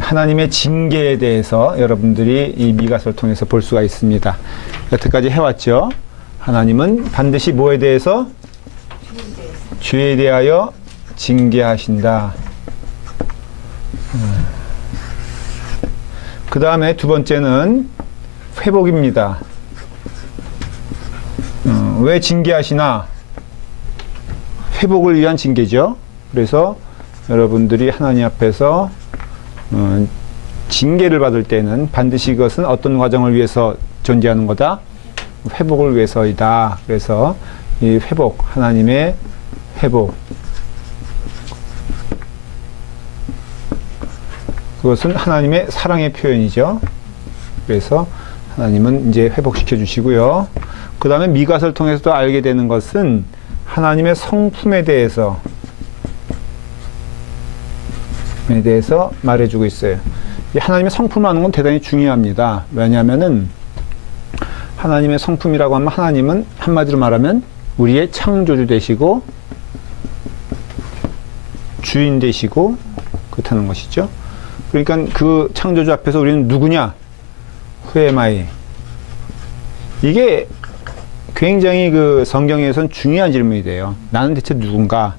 하나님의 징계에 대해서 여러분들이 이 미가서를 통해서 볼 수가 있습니다. 여태까지 해왔죠. 하나님은 반드시 뭐에 대해서? 죄에 대하여 징계하신다. 그 다음에 두 번째는 회복입니다. 왜 징계하시나? 회복을 위한 징계죠. 그래서 여러분들이 하나님 앞에서 징계를 받을 때는 반드시 이것은 어떤 과정을 위해서 존재하는 거다? 회복을 위해서이다. 그래서 이 회복, 하나님의 회복, 그것은 하나님의 사랑의 표현이죠. 그래서 하나님은 이제 회복시켜 주시고요. 그 다음에 미가서를 통해서도 알게 되는 것은 하나님의 성품에 대해서 말해주고 있어요. 이 하나님의 성품을 아는 건 대단히 중요합니다. 왜냐하면은 하나님의 성품이라고 하면 하나님은 한마디로 말하면 우리의 창조주 되시고 주인 되시고 그렇다는 것이죠. 그러니까 그 창조주 앞에서 우리는 누구냐? 후에마이. 이게 굉장히 그 성경에선 중요한 질문이 돼요. 나는 대체 누군가?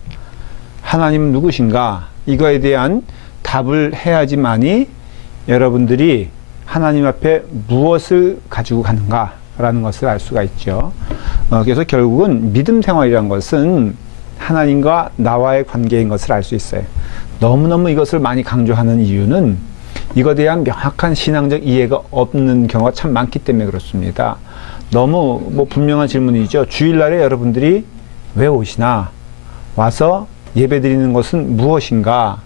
하나님은 누구신가? 이거에 대한 답을 해야지만이 여러분들이 하나님 앞에 무엇을 가지고 가는가? 라는 것을 알 수가 있죠. 그래서 결국은 믿음 생활이란 것은 하나님과 나와의 관계인 것을 알 수 있어요. 너무너무 이것을 많이 강조하는 이유는 이것에 대한 명확한 신앙적 이해가 없는 경우가 참 많기 때문에 그렇습니다. 너무 분명한 질문이죠. 주일날에 여러분들이 왜 오시나? 와서 예배 드리는 것은 무엇인가?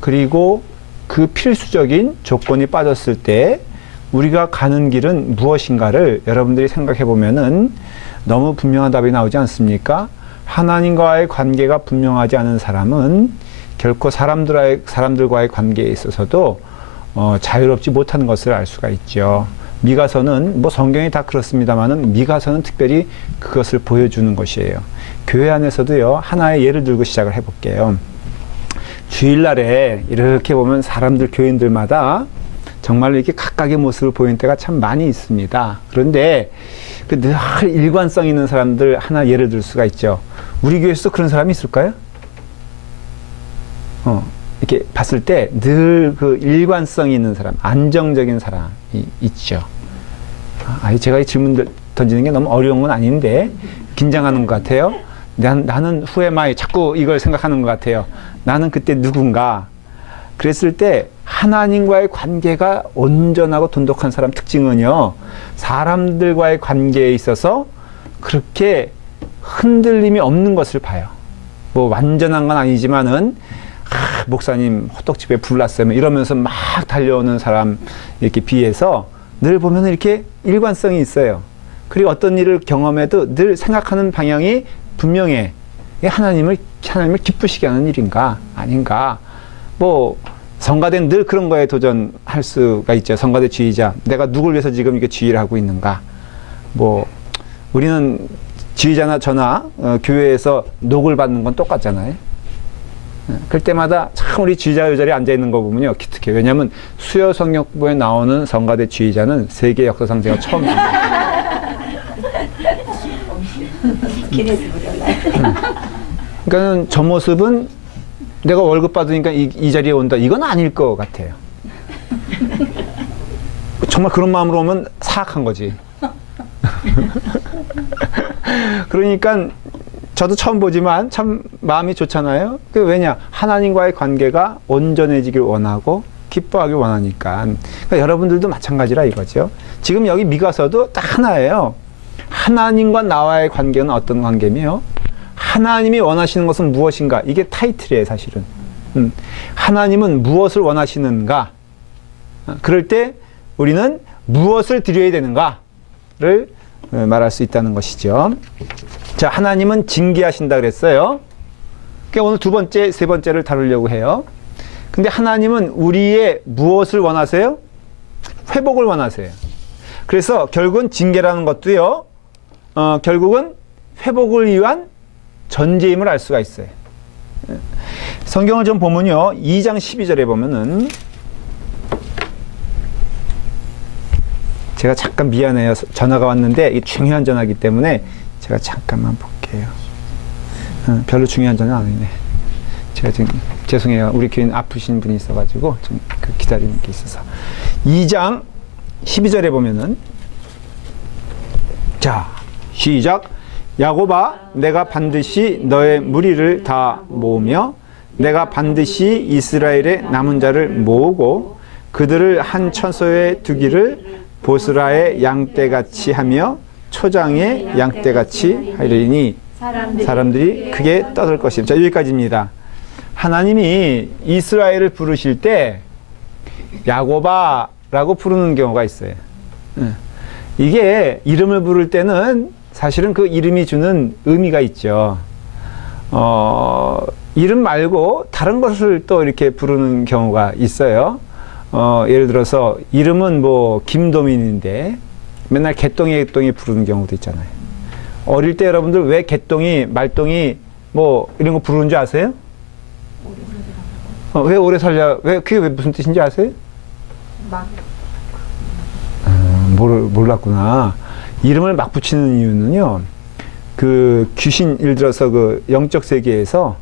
그리고 그 필수적인 조건이 빠졌을 때 우리가 가는 길은 무엇인가를 여러분들이 생각해 보면은 너무 분명한 답이 나오지 않습니까? 하나님과의 관계가 분명하지 않은 사람은 결코 사람들과의 관계에 있어서도 자유롭지 못하는 것을 알 수가 있죠. 미가서는 성경이 다 그렇습니다만은 미가서는 특별히 그것을 보여주는 것이에요. 교회 안에서도요, 하나의 예를 들고 시작을 해볼게요. 주일날에 이렇게 보면 사람들, 교인들마다 정말 이렇게 각각의 모습을 보이는 때가 참 많이 있습니다. 그런데 그 늘 일관성 있는 사람들 하나 예를 들 수가 있죠. 우리 교회에서도 그런 사람이 있을까요? 이렇게 봤을 때 늘 그 일관성 있는 사람, 안정적인 사람이 있죠. 제가 이 질문들 던지는 게 너무 어려운 건 아닌데 긴장하는 것 같아요. 나는 후에마이 자꾸 이걸 생각하는 것 같아요. 나는 그때 누군가. 그랬을 때 하나님과의 관계가 온전하고 돈독한 사람 특징은요, 사람들과의 관계에 있어서 그렇게 흔들림이 없는 것을 봐요. 완전한 건 아니지만은 목사님 호떡집에 불났어요 이러면서 막 달려오는 사람 이렇게 비해서 늘 보면 이렇게 일관성이 있어요. 그리고 어떤 일을 경험해도 늘 생각하는 방향이 분명해. 하나님을 기쁘시게 하는 일인가 아닌가. 성가대는 늘 그런 거에 도전할 수가 있죠. 성가대 지휘자, 내가 누굴 위해서 지금 이렇게 지휘를 하고 있는가. 우리는 지휘자나 저나 교회에서 녹을 받는 건 똑같잖아요. 그럴 때마다 참 우리 지휘자 자리에 앉아 있는 거 보면요, 기특해요. 왜냐하면 수요 성역부에 나오는 성가대 지휘자는 세계 역사상 제가 처음입니다. 그러니까 저 모습은 내가 월급 받으니까 이 자리에 온다, 이건 아닐 것 같아요. 정말 그런 마음으로 오면 사악한 거지. 그러니까 저도 처음 보지만 참 마음이 좋잖아요. 왜냐? 하나님과의 관계가 온전해지길 원하고 기뻐하길 원하니까. 그러니까 여러분들도 마찬가지라 이거죠. 지금 여기 미가서도 딱 하나예요. 하나님과 나와의 관계는 어떤 관계며 하나님이 원하시는 것은 무엇인가. 이게 타이틀이에요, 사실은. 하나님은 무엇을 원하시는가. 그럴 때 우리는 무엇을 드려야 되는가를 말할 수 있다는 것이죠. 자, 하나님은 징계하신다 그랬어요. 그러니까 오늘 두 번째, 세 번째를 다루려고 해요. 근데 하나님은 우리의 무엇을 원하세요? 회복을 원하세요. 그래서 결국은 징계라는 것도요, 결국은 회복을 위한 전제임을 알 수가 있어요. 성경을 좀 보면요, 2장 12절에 보면은 제가 잠깐 미안해요. 전화가 왔는데 이게 중요한 전화기 때문에 제가 잠깐만 볼게요. 별로 중요한 전화 아니네. 제가 지금 죄송해요. 우리 교인 아프신 분이 있어가지고 좀 기다리는 게 있어서. 2장 12절에 보면은 자 시작. 야곱아 내가 반드시 너의 무리를 다 모으며 내가 반드시 이스라엘의 남은 자를 모으고 그들을 한 처소에 두기를 보스라의 양떼같이 하며 초장의 양떼같이 하리니 사람들이 크게 떠들 것입니다. 자, 여기까지입니다. 하나님이 이스라엘을 부르실 때 야곱아라고 부르는 경우가 있어요. 이게 이름을 부를 때는 사실은 그 이름이 주는 의미가 있죠. 이름 말고 다른 것을 또 이렇게 부르는 경우가 있어요. 예를 들어서 이름은 뭐 김도민인데 맨날 개똥이 부르는 경우도 있잖아요. 어릴 때 여러분들 왜 개똥이, 말똥이 뭐 이런 거 부르는 줄 아세요? 왜 오래 살려? 왜 그게 왜 무슨 뜻인지 아세요? 몰랐구나. 이름을 막 붙이는 이유는요. 그 귀신, 예를 들어서 그 영적 세계에서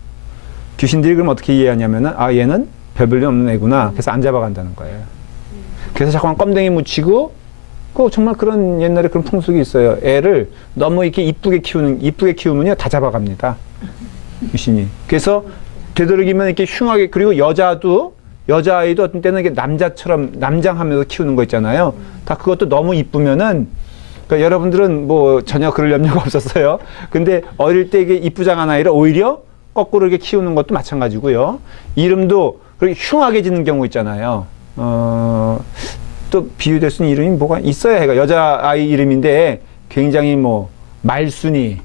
귀신들이 그럼 어떻게 이해하냐면은 얘는 별 볼일 없는 애구나. 그래서 안 잡아간다는 거예요. 그래서 자꾸만 껌댕이 묻히고 정말 그런 옛날에 그런 풍속이 있어요. 애를 너무 이렇게 이쁘게 키우면요 다 잡아갑니다. 귀신이. 그래서 되도록이면 이렇게 흉하게, 그리고 여자아이도 어떤 때는 이렇게 남자처럼 남장하면서 키우는 거 있잖아요. 다 그것도 너무 이쁘면은, 그러니까 여러분들은 뭐 전혀 그럴 염려가 없었어요. 근데 어릴 때 이게 이쁘장한 아이를 오히려 거꾸로 이렇게 키우는 것도 마찬가지고요. 이름도 그렇게 흉하게 짓는 경우 있잖아요. 또 비유될 수 있는 이름이 뭐가 있어야 해요. 여자아이 이름인데 굉장히 뭐 말순이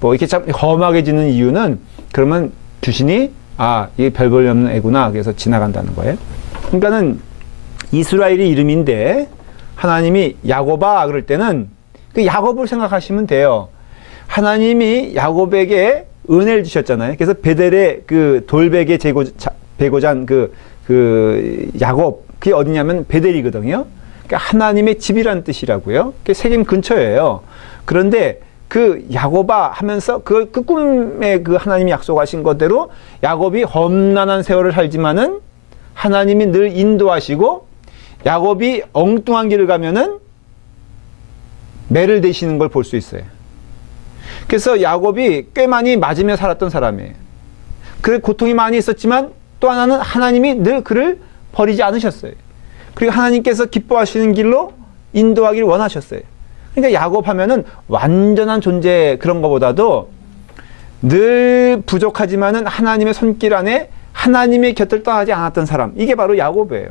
뭐 이렇게 참 험하게 짓는 이유는 그러면 귀신이 이게 별 볼 일 없는 애구나. 그래서 지나간다는 거예요. 그러니까는 이스라엘이 이름인데 하나님이 야곱아 그럴 때는 그 야곱을 생각하시면 돼요. 하나님이 야곱에게 은혜를 주셨잖아요. 그래서 베델의 그 돌베개 베고잔 그 야곱, 그게 어디냐면 베델이거든요. 그러니까 하나님의 집이라는 뜻이라고요. 그게 세겜 근처예요. 그런데 그 야곱아 하면서 그 꿈에 그 하나님이 약속하신 것대로 야곱이 험난한 세월을 살지만은 하나님이 늘 인도하시고 야곱이 엉뚱한 길을 가면은 매를 대시는 걸 볼 수 있어요. 그래서 야곱이 꽤 많이 맞으며 살았던 사람이에요. 그래 고통이 많이 있었지만 또 하나는 하나님이 늘 그를 버리지 않으셨어요. 그리고 하나님께서 기뻐하시는 길로 인도하기를 원하셨어요. 그러니까 야곱 하면은 완전한 존재 그런 것보다도 늘 부족하지만은 하나님의 손길 안에 하나님의 곁을 떠나지 않았던 사람. 이게 바로 야곱이에요.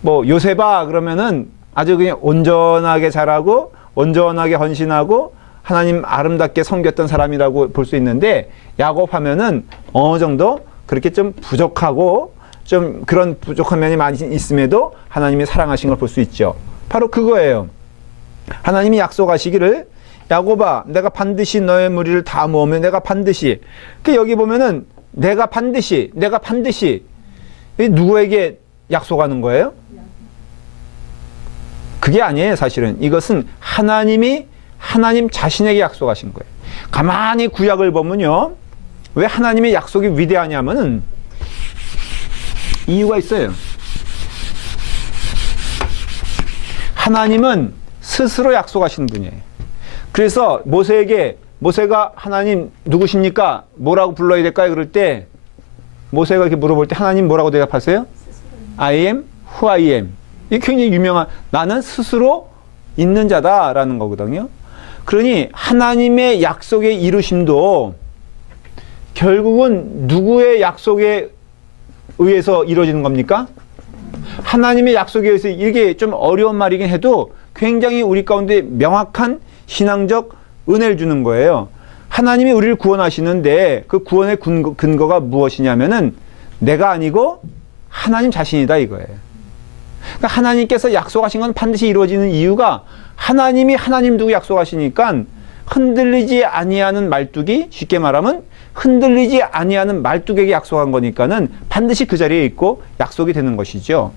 뭐 요셉아 그러면은 아주 그냥 온전하게 자라고 온전하게 헌신하고 하나님 아름답게 섬겼던 사람이라고 볼 수 있는데 야곱 하면은 어느 정도 그렇게 좀 부족하고 좀 그런 부족한 면이 많이 있음에도 하나님이 사랑하신 걸 볼 수 있죠. 바로 그거예요. 하나님이 약속하시기를 야곱아 내가 반드시 너의 무리를 다 모으면 내가 반드시, 여기 보면은 내가 반드시 누구에게 약속하는 거예요? 그게 아니에요. 사실은 이것은 하나님 자신에게 약속하신 거예요. 가만히 구약을 보면요, 왜 하나님의 약속이 위대하냐면은 이유가 있어요. 하나님은 스스로 약속하신 분이에요. 그래서 모세가 하나님 누구십니까? 뭐라고 불러야 될까요? 그럴 때 모세가 이렇게 물어볼 때 하나님 뭐라고 대답하세요? I am who I am. 이게 굉장히 유명한, 나는 스스로 있는 자다라는 거거든요. 그러니 하나님의 약속의 이루심도 결국은 누구의 약속에 의해서 이루어지는 겁니까? 하나님의 약속에 의해서. 이게 좀 어려운 말이긴 해도 굉장히 우리 가운데 명확한 신앙적 은혜를 주는 거예요. 하나님이 우리를 구원하시는데 그 구원의 근거가 무엇이냐면은 내가 아니고 하나님 자신이다 이거예요. 그러니까 하나님께서 약속하신 건 반드시 이루어지는 이유가 하나님이 하나님 두고 약속하시니까 흔들리지 아니하는 말뚝이, 쉽게 말하면 흔들리지 아니하는 말뚝에게 약속한 거니까는 반드시 그 자리에 있고 약속이 되는 것이죠.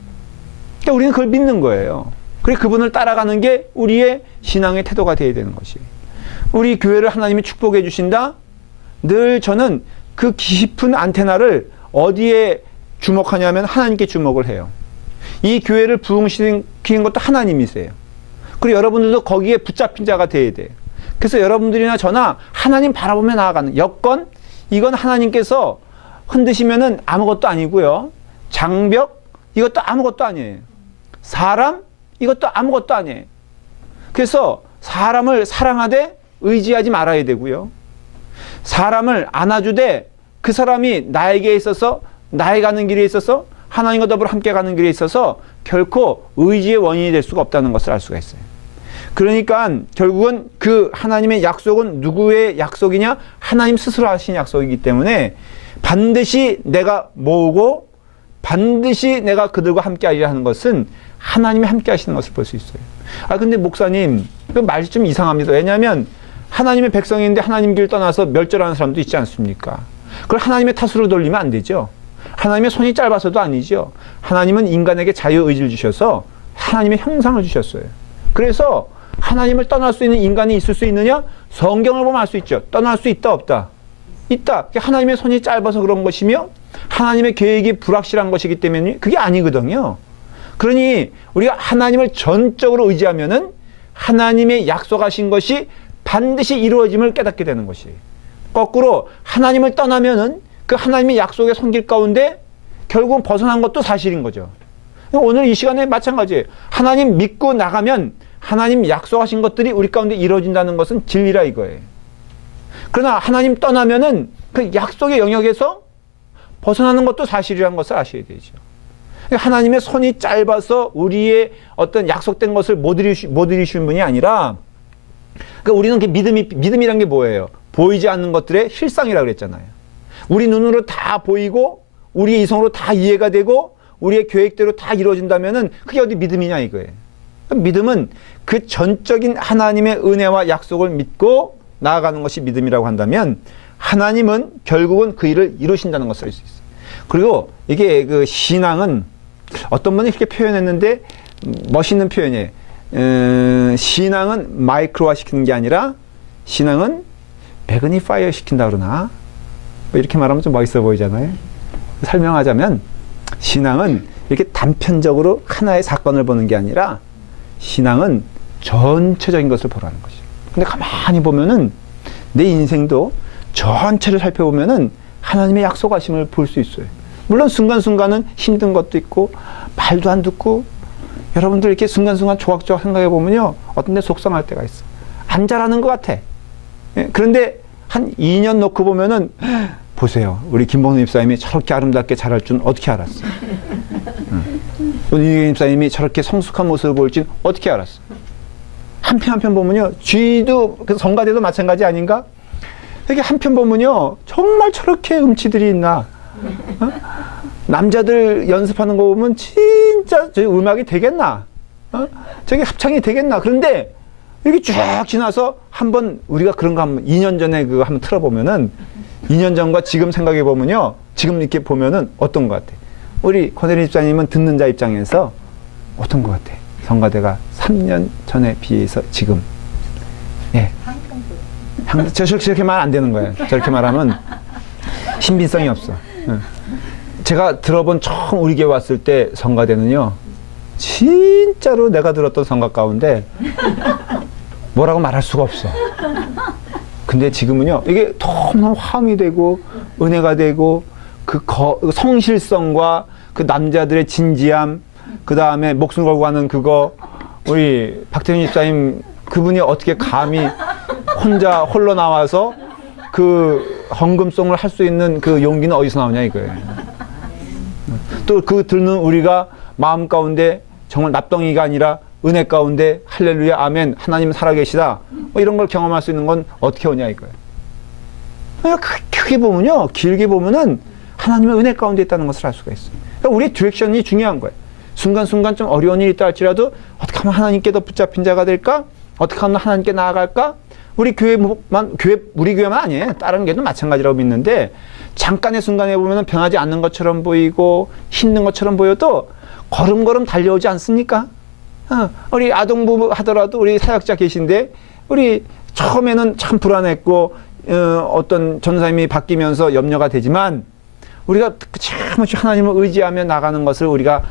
그러니까 우리는 그걸 믿는 거예요. 그래 그분을 따라가는 게 우리의 신앙의 태도가 되어야 되는 것이에요. 우리 교회를 하나님이 축복해 주신다. 늘 저는 그 깊은 안테나를 어디에 주목하냐면 하나님께 주목을 해요. 이 교회를 부흥시키는 것도 하나님이세요. 그리고 여러분들도 거기에 붙잡힌 자가 돼야 돼요. 그래서 여러분들이나 저나 하나님 바라보며 나아가는 여건, 이건 하나님께서 흔드시면은 아무것도 아니고요. 장벽, 이것도 아무것도 아니에요. 사람, 이것도 아무것도 아니에요. 그래서 사람을 사랑하되 의지하지 말아야 되고요. 사람을 안아주되 그 사람이 나에게 있어서, 나의 가는 길에 있어서, 하나님과 더불어 함께 가는 길에 있어서 결코 의지의 원인이 될 수가 없다는 것을 알 수가 있어요. 그러니까 결국은 그 하나님의 약속은 누구의 약속이냐? 하나님 스스로 하신 약속이기 때문에 반드시 내가 모으고 반드시 내가 그들과 함께 하리라 하는 것은 하나님이 함께 하시는 것을 볼 수 있어요. 아 근데 목사님 그 말이 좀 이상합니다. 왜냐하면 하나님의 백성인데 하나님 길 떠나서 멸절하는 사람도 있지 않습니까? 그걸 하나님의 탓으로 돌리면 안 되죠. 하나님의 손이 짧아서도 아니죠. 하나님은 인간에게 자유의지를 주셔서 하나님의 형상을 주셨어요. 그래서 하나님을 떠날 수 있는 인간이 있을 수 있느냐? 성경을 보면 알 수 있죠. 떠날 수 있다 없다? 있다. 하나님의 손이 짧아서 그런 것이며 하나님의 계획이 불확실한 것이기 때문에 그게 아니거든요. 그러니 우리가 하나님을 전적으로 의지하면은 하나님의 약속하신 것이 반드시 이루어짐을 깨닫게 되는 것이에요. 거꾸로 하나님을 떠나면은 그 하나님의 약속의 손길 가운데 결국은 벗어난 것도 사실인 거죠. 오늘 이 시간에 마찬가지예요. 하나님 믿고 나가면 하나님 약속하신 것들이 우리 가운데 이루어진다는 것은 진리라 이거예요. 그러나 하나님 떠나면은 그 약속의 영역에서 벗어나는 것도 사실이라는 것을 아셔야 되죠. 하나님의 손이 짧아서 우리의 어떤 약속된 것을 못 이루시는 분이 아니라, 그러니까 우리는 그 믿음이란 게 뭐예요? 보이지 않는 것들의 실상이라고 그랬잖아요. 우리 눈으로 다 보이고 우리의 이성으로 다 이해가 되고 우리의 계획대로 다 이루어진다면은 그게 어디 믿음이냐 이거예요. 믿음은 그 전적인 하나님의 은혜와 약속을 믿고 나아가는 것이 믿음이라고 한다면 하나님은 결국은 그 일을 이루신다는 것을 알 수 있어요. 그리고 이게 그 신앙은 어떤 분이 이렇게 표현했는데 멋있는 표현이에요. 신앙은 마이크로화 시키는 게 아니라 신앙은 매그니파이어 시킨다 그러나 뭐 이렇게 말하면 좀 멋있어 보이잖아요. 설명하자면 신앙은 이렇게 단편적으로 하나의 사건을 보는 게 아니라 신앙은 전체적인 것을 보라는 것이에요. 근데 가만히 보면은 내 인생도 전체를 살펴보면은 하나님의 약속하심을 볼 수 있어요. 물론 순간순간은 힘든 것도 있고 말도 안 듣고 여러분들 이렇게 순간순간 조각조각 생각해 보면요 어떤 데 속상할 때가 있어. 안 자라는 것 같아. 예? 그런데 한 2년 놓고 보면은 보세요. 우리 김봉수 집사님이 저렇게 아름답게 자랄 줄 어떻게 알았어? 우리 집사님이 저렇게 성숙한 모습을 보일 줄 어떻게 알았어? 한편 한편 보면요. 쥐도 성가대도 마찬가지 아닌가? 이렇게 한편 보면요. 정말 저렇게 음치들이 있나? 어? 남자들 연습하는 거 보면 진짜 저 음악이 되겠나? 어? 저게 합창이 되겠나? 그런데 이렇게 쭉 지나서 한번 우리가 그런 거 한번 2년 전에 그거 한번 틀어보면은 2년 전과 지금 생각해 보면요. 지금 이렇게 보면은 어떤 것 같아? 우리 권혜린 집사님은 듣는 자 입장에서 어떤 것 같아? 성가대가 3년 전에 비해서 지금. 예. 저렇게 말 안 되는 거예요. 저렇게 말하면 신빙성이 없어. 제가 들어본 처음 우리 교회 왔을 때 성가대는요. 진짜로 내가 들었던 성가 가운데 뭐라고 말할 수가 없어. 근데 지금은요. 이게 너무 화음이 되고 은혜가 되고 그 성실성과 그 남자들의 진지함 그 다음에 목숨 걸고 하는 그거 우리 박태윤 집사님 그분이 어떻게 감히 혼자 홀로 나와서 그 헌금송을 할 수 있는 그 용기는 어디서 나오냐 이거예요. 또 그 듣는 우리가 마음 가운데 정말 납덩이가 아니라 은혜 가운데 할렐루야 아멘 하나님 살아계시다 뭐 이런 걸 경험할 수 있는 건 어떻게 오냐 이거예요. 크게 보면요 길게 보면은 하나님의 은혜 가운데 있다는 것을 알 수가 있어요. 그러니까 우리의 디렉션이 중요한 거예요. 순간순간 좀 어려운 일이 있다 할지라도 어떻게 하면 하나님께 더 붙잡힌 자가 될까? 어떻게 하면 하나님께 나아갈까? 우리 교회만 아니에요. 다른 교회도 마찬가지라고 믿는데 잠깐의 순간에 보면 변하지 않는 것처럼 보이고 힘든 것처럼 보여도 걸음걸음 달려오지 않습니까? 우리 아동부 하더라도 우리 사역자 계신데 우리 처음에는 참 불안했고 어떤 전사님이 바뀌면서 염려가 되지만 우리가 참 하나님을 의지하며 나가는 것을 우리가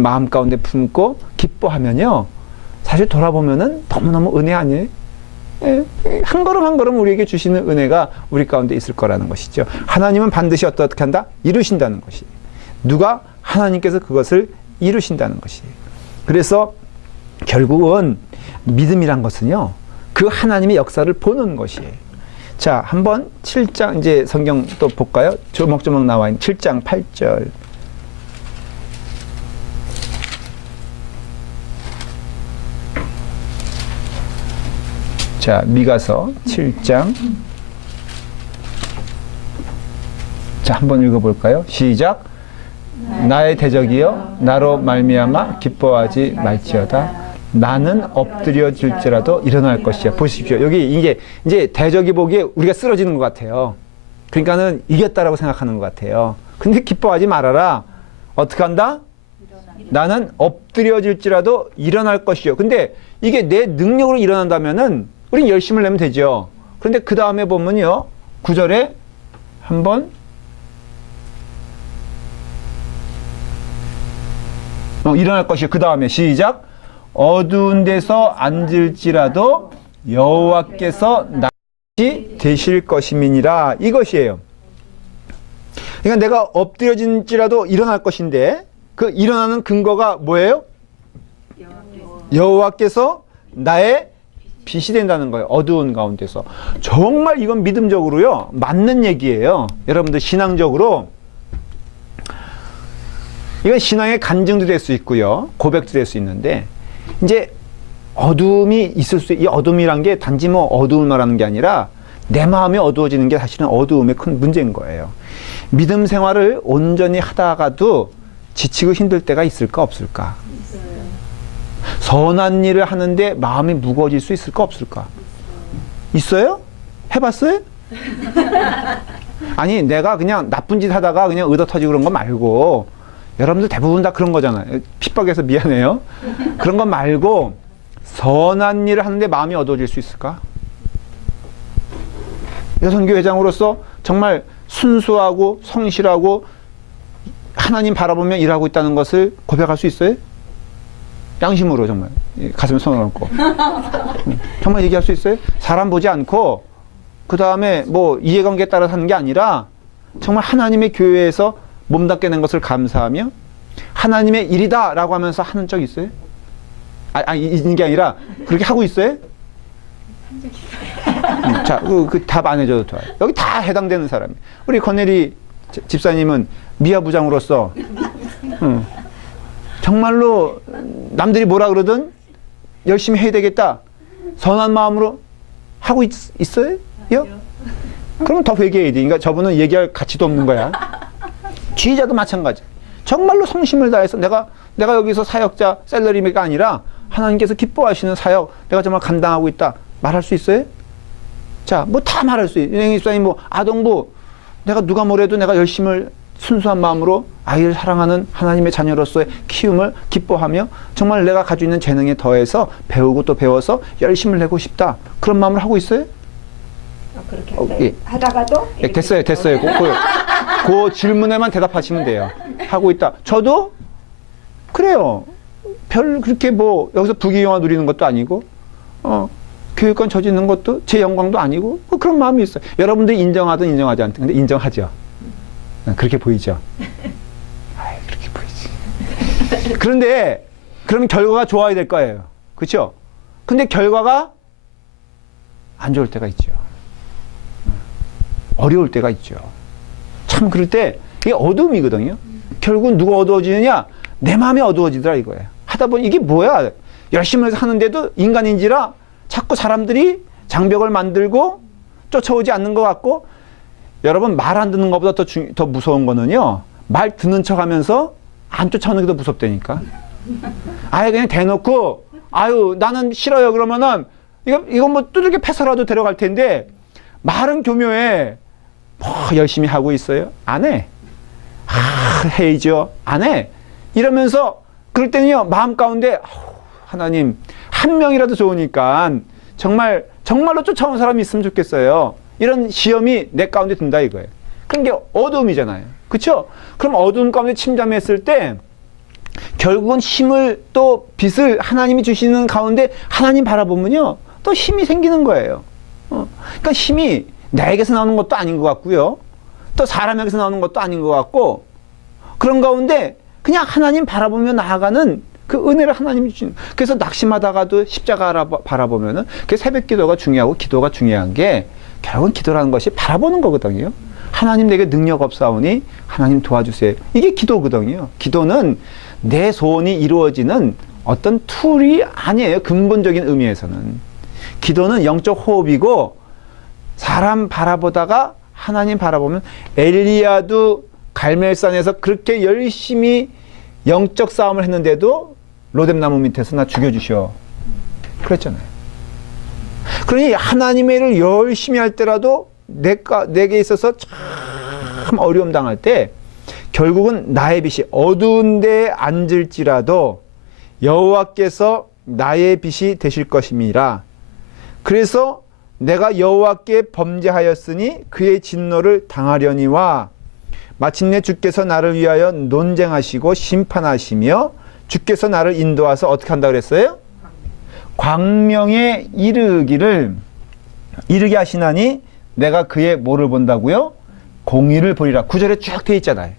마음 가운데 품고 기뻐하면요. 사실 돌아보면은 너무너무 은혜 아니에요? 한 걸음 한 걸음 우리에게 주시는 은혜가 우리 가운데 있을 거라는 것이죠. 하나님은 반드시 어떻게 한다? 이루신다는 것이. 누가? 하나님께서 그것을 이루신다는 것이. 그래서 결국은 믿음이란 것은요. 그 하나님의 역사를 보는 것이에요. 자, 한번 7장 이제 성경 또 볼까요? 조목조목 나와 있는 7장 8절. 자, 미가서 7장. 자, 한번 읽어볼까요? 시작. 나의 대적이여 나로 말미암아 기뻐하지 말지어다. 나는 엎드려질지라도 일어날 것이야. 보십시오. 여기 이제 대적이 보기에 우리가 쓰러지는 것 같아요. 그러니까는 이겼다라고 생각하는 것 같아요. 근데 기뻐하지 말아라. 어떻게 한다? 나는 엎드려질지라도 일어날 것이요. 근데 이게 내 능력으로 일어난다면은 우린 열심을 내면 되죠. 그런데 그 다음에 보면요. 9절에 한번 일어날 것이요. 그 다음에 시작. 어두운 데서 앉을지라도 여호와께서 낫이 되실 것임이니라. 이것이에요. 그러니까 내가 엎드려진지라도 일어날 것인데 그 일어나는 근거가 뭐예요? 여호와께서 나의 빛이 된다는 거예요. 어두운 가운데서. 정말 이건 믿음적으로요. 맞는 얘기예요. 여러분들 신앙적으로 이건 신앙의 간증도 될 수 있고요. 고백도 될 수 있는데 이제 어둠이 있을 수, 이 어둠이란 게 단지 뭐 어두움을 말하는 게 아니라 내 마음이 어두워지는 게 사실은 어두움의 큰 문제인 거예요. 믿음 생활을 온전히 하다가도 지치고 힘들 때가 있을까 없을까? 선한 일을 하는데 마음이 무거워질 수 있을까 없을까? 있어요? 해봤어요? 아니 내가 그냥 나쁜 짓 하다가 그냥 의도 터지고 그런 거 말고 여러분들 대부분 다 그런 거잖아요. 핍박해서 미안해요. 그런 거 말고 선한 일을 하는데 마음이 어두워질 수 있을까? 여선교회장으로서 정말 순수하고 성실하고 하나님 바라보며 일하고 있다는 것을 고백할 수 있어요? 양심으로 정말 가슴에 손을 얹고 정말 얘기할 수 있어요? 사람 보지 않고 그 다음에 뭐 이해관계에 따라 사는 게 아니라 정말 하나님의 교회에서 몸담게 된 것을 감사하며 하나님의 일이다 라고 하면서 하는 적 있어요? 있는 게 아니라 그렇게 하고 있어요? 자, 그 답 안 해줘도 좋아요. 여기 다 해당되는 사람이. 우리 권혜리 집사님은 미아 부장으로서 정말로 남들이 뭐라 그러든 열심히 해야 되겠다. 선한 마음으로 하고 있어요? 그러면 더 회개해야 돼. 그러니까 저분은 얘기할 가치도 없는 거야. 지휘자도 마찬가지. 정말로 성심을 다해서 내가 여기서 사역자 셀러리가 아니라 하나님께서 기뻐하시는 사역 내가 정말 감당하고 있다. 말할 수 있어요? 자, 뭐 다 말할 수 있어요. 집사님 뭐 아동부 내가 누가 뭐래도 내가 열심을 순수한 마음으로 아이를 사랑하는 하나님의 자녀로서의 키움을 기뻐하며 정말 내가 가지고 있는 재능에 더해서 배우고 또 배워서 열심을 내고 싶다. 그런 마음을 하고 있어요? 그렇게 예. 하다가도 됐어요. 그 질문에만 대답하시면 돼요. 하고 있다. 저도 그래요. 별 그렇게 뭐 여기서 부귀영화 누리는 것도 아니고 교육권 저지는 것도 제 영광도 아니고 그런 마음이 있어요. 여러분들이 인정하든 인정하지 않든 근데 인정하죠. 그렇게 보이죠. 그렇게 보이지. 그런데 그러면 결과가 좋아야 될 거예요. 그렇죠? 근데 결과가 안 좋을 때가 있죠. 어려울 때가 있죠. 참 그럴 때 이게 어두움이거든요. 결국은 누가 어두워지느냐? 내 마음이 어두워지더라 이거예요. 하다 보니 이게 뭐야? 열심히 해서 하는데도 인간인지라 자꾸 사람들이 장벽을 만들고 쫓아오지 않는 것 같고 여러분 말 안 듣는 것보다 더 무서운 거는요. 말 듣는 척 하면서 안 쫓아오는 게 더 무섭다니까. 아예 그냥 대놓고 아유 나는 싫어요 그러면은 이거 뭐 두들겨 패서라도 데려갈 텐데 말은 교묘해. 뭐 열심히 하고 있어요? 안 해. 해야죠. 안 해. 이러면서 그럴 때는요 마음 가운데 하나님 한 명이라도 좋으니까 정말로 쫓아온 사람이 있으면 좋겠어요. 이런 시험이 내 가운데 든다 이거예요. 그런 게 어두움이잖아요. 그렇죠? 그럼 어두운 가운데 침잠했을 때 결국은 힘을 또 빛을 하나님이 주시는 가운데 하나님 바라보면요 또 힘이 생기는 거예요. 그러니까 힘이 나에게서 나오는 것도 아닌 것 같고요. 또 사람에게서 나오는 것도 아닌 것 같고 그런 가운데 그냥 하나님 바라보며 나아가는 그 은혜를 하나님이 주시는. 그래서 낙심하다가도 십자가 바라보면은 그 새벽 기도가 중요하고 기도가 중요한 게 결국은 기도라는 것이 바라보는 거거든요. 하나님 내게 능력 없사오니 하나님 도와주세요. 이게 기도거든요. 기도는 내 소원이 이루어지는 어떤 툴이 아니에요. 근본적인 의미에서는. 기도는 영적 호흡이고 사람 바라보다가 하나님 바라보면 엘리야도 갈멜산에서 그렇게 열심히 영적 싸움을 했는데도 로뎀나무 밑에서 나 죽여주셔 그랬잖아요. 그러니 하나님의 일을 열심히 할 때라도 내게 있어서 참 어려움 당할 때 결국은 나의 빛이 어두운 데에 앉을지라도 여호와께서 나의 빛이 되실 것임이라. 그래서 내가 여호와께 범죄하였으니 그의 진노를 당하려니와 마침내 주께서 나를 위하여 논쟁하시고 심판하시며 주께서 나를 인도하서 어떻게 한다고 그랬어요? 광명에 이르게 하시나니 내가 그의 뭐를 본다고요? 공의를 보리라. 구절에 쭉 돼 있잖아요.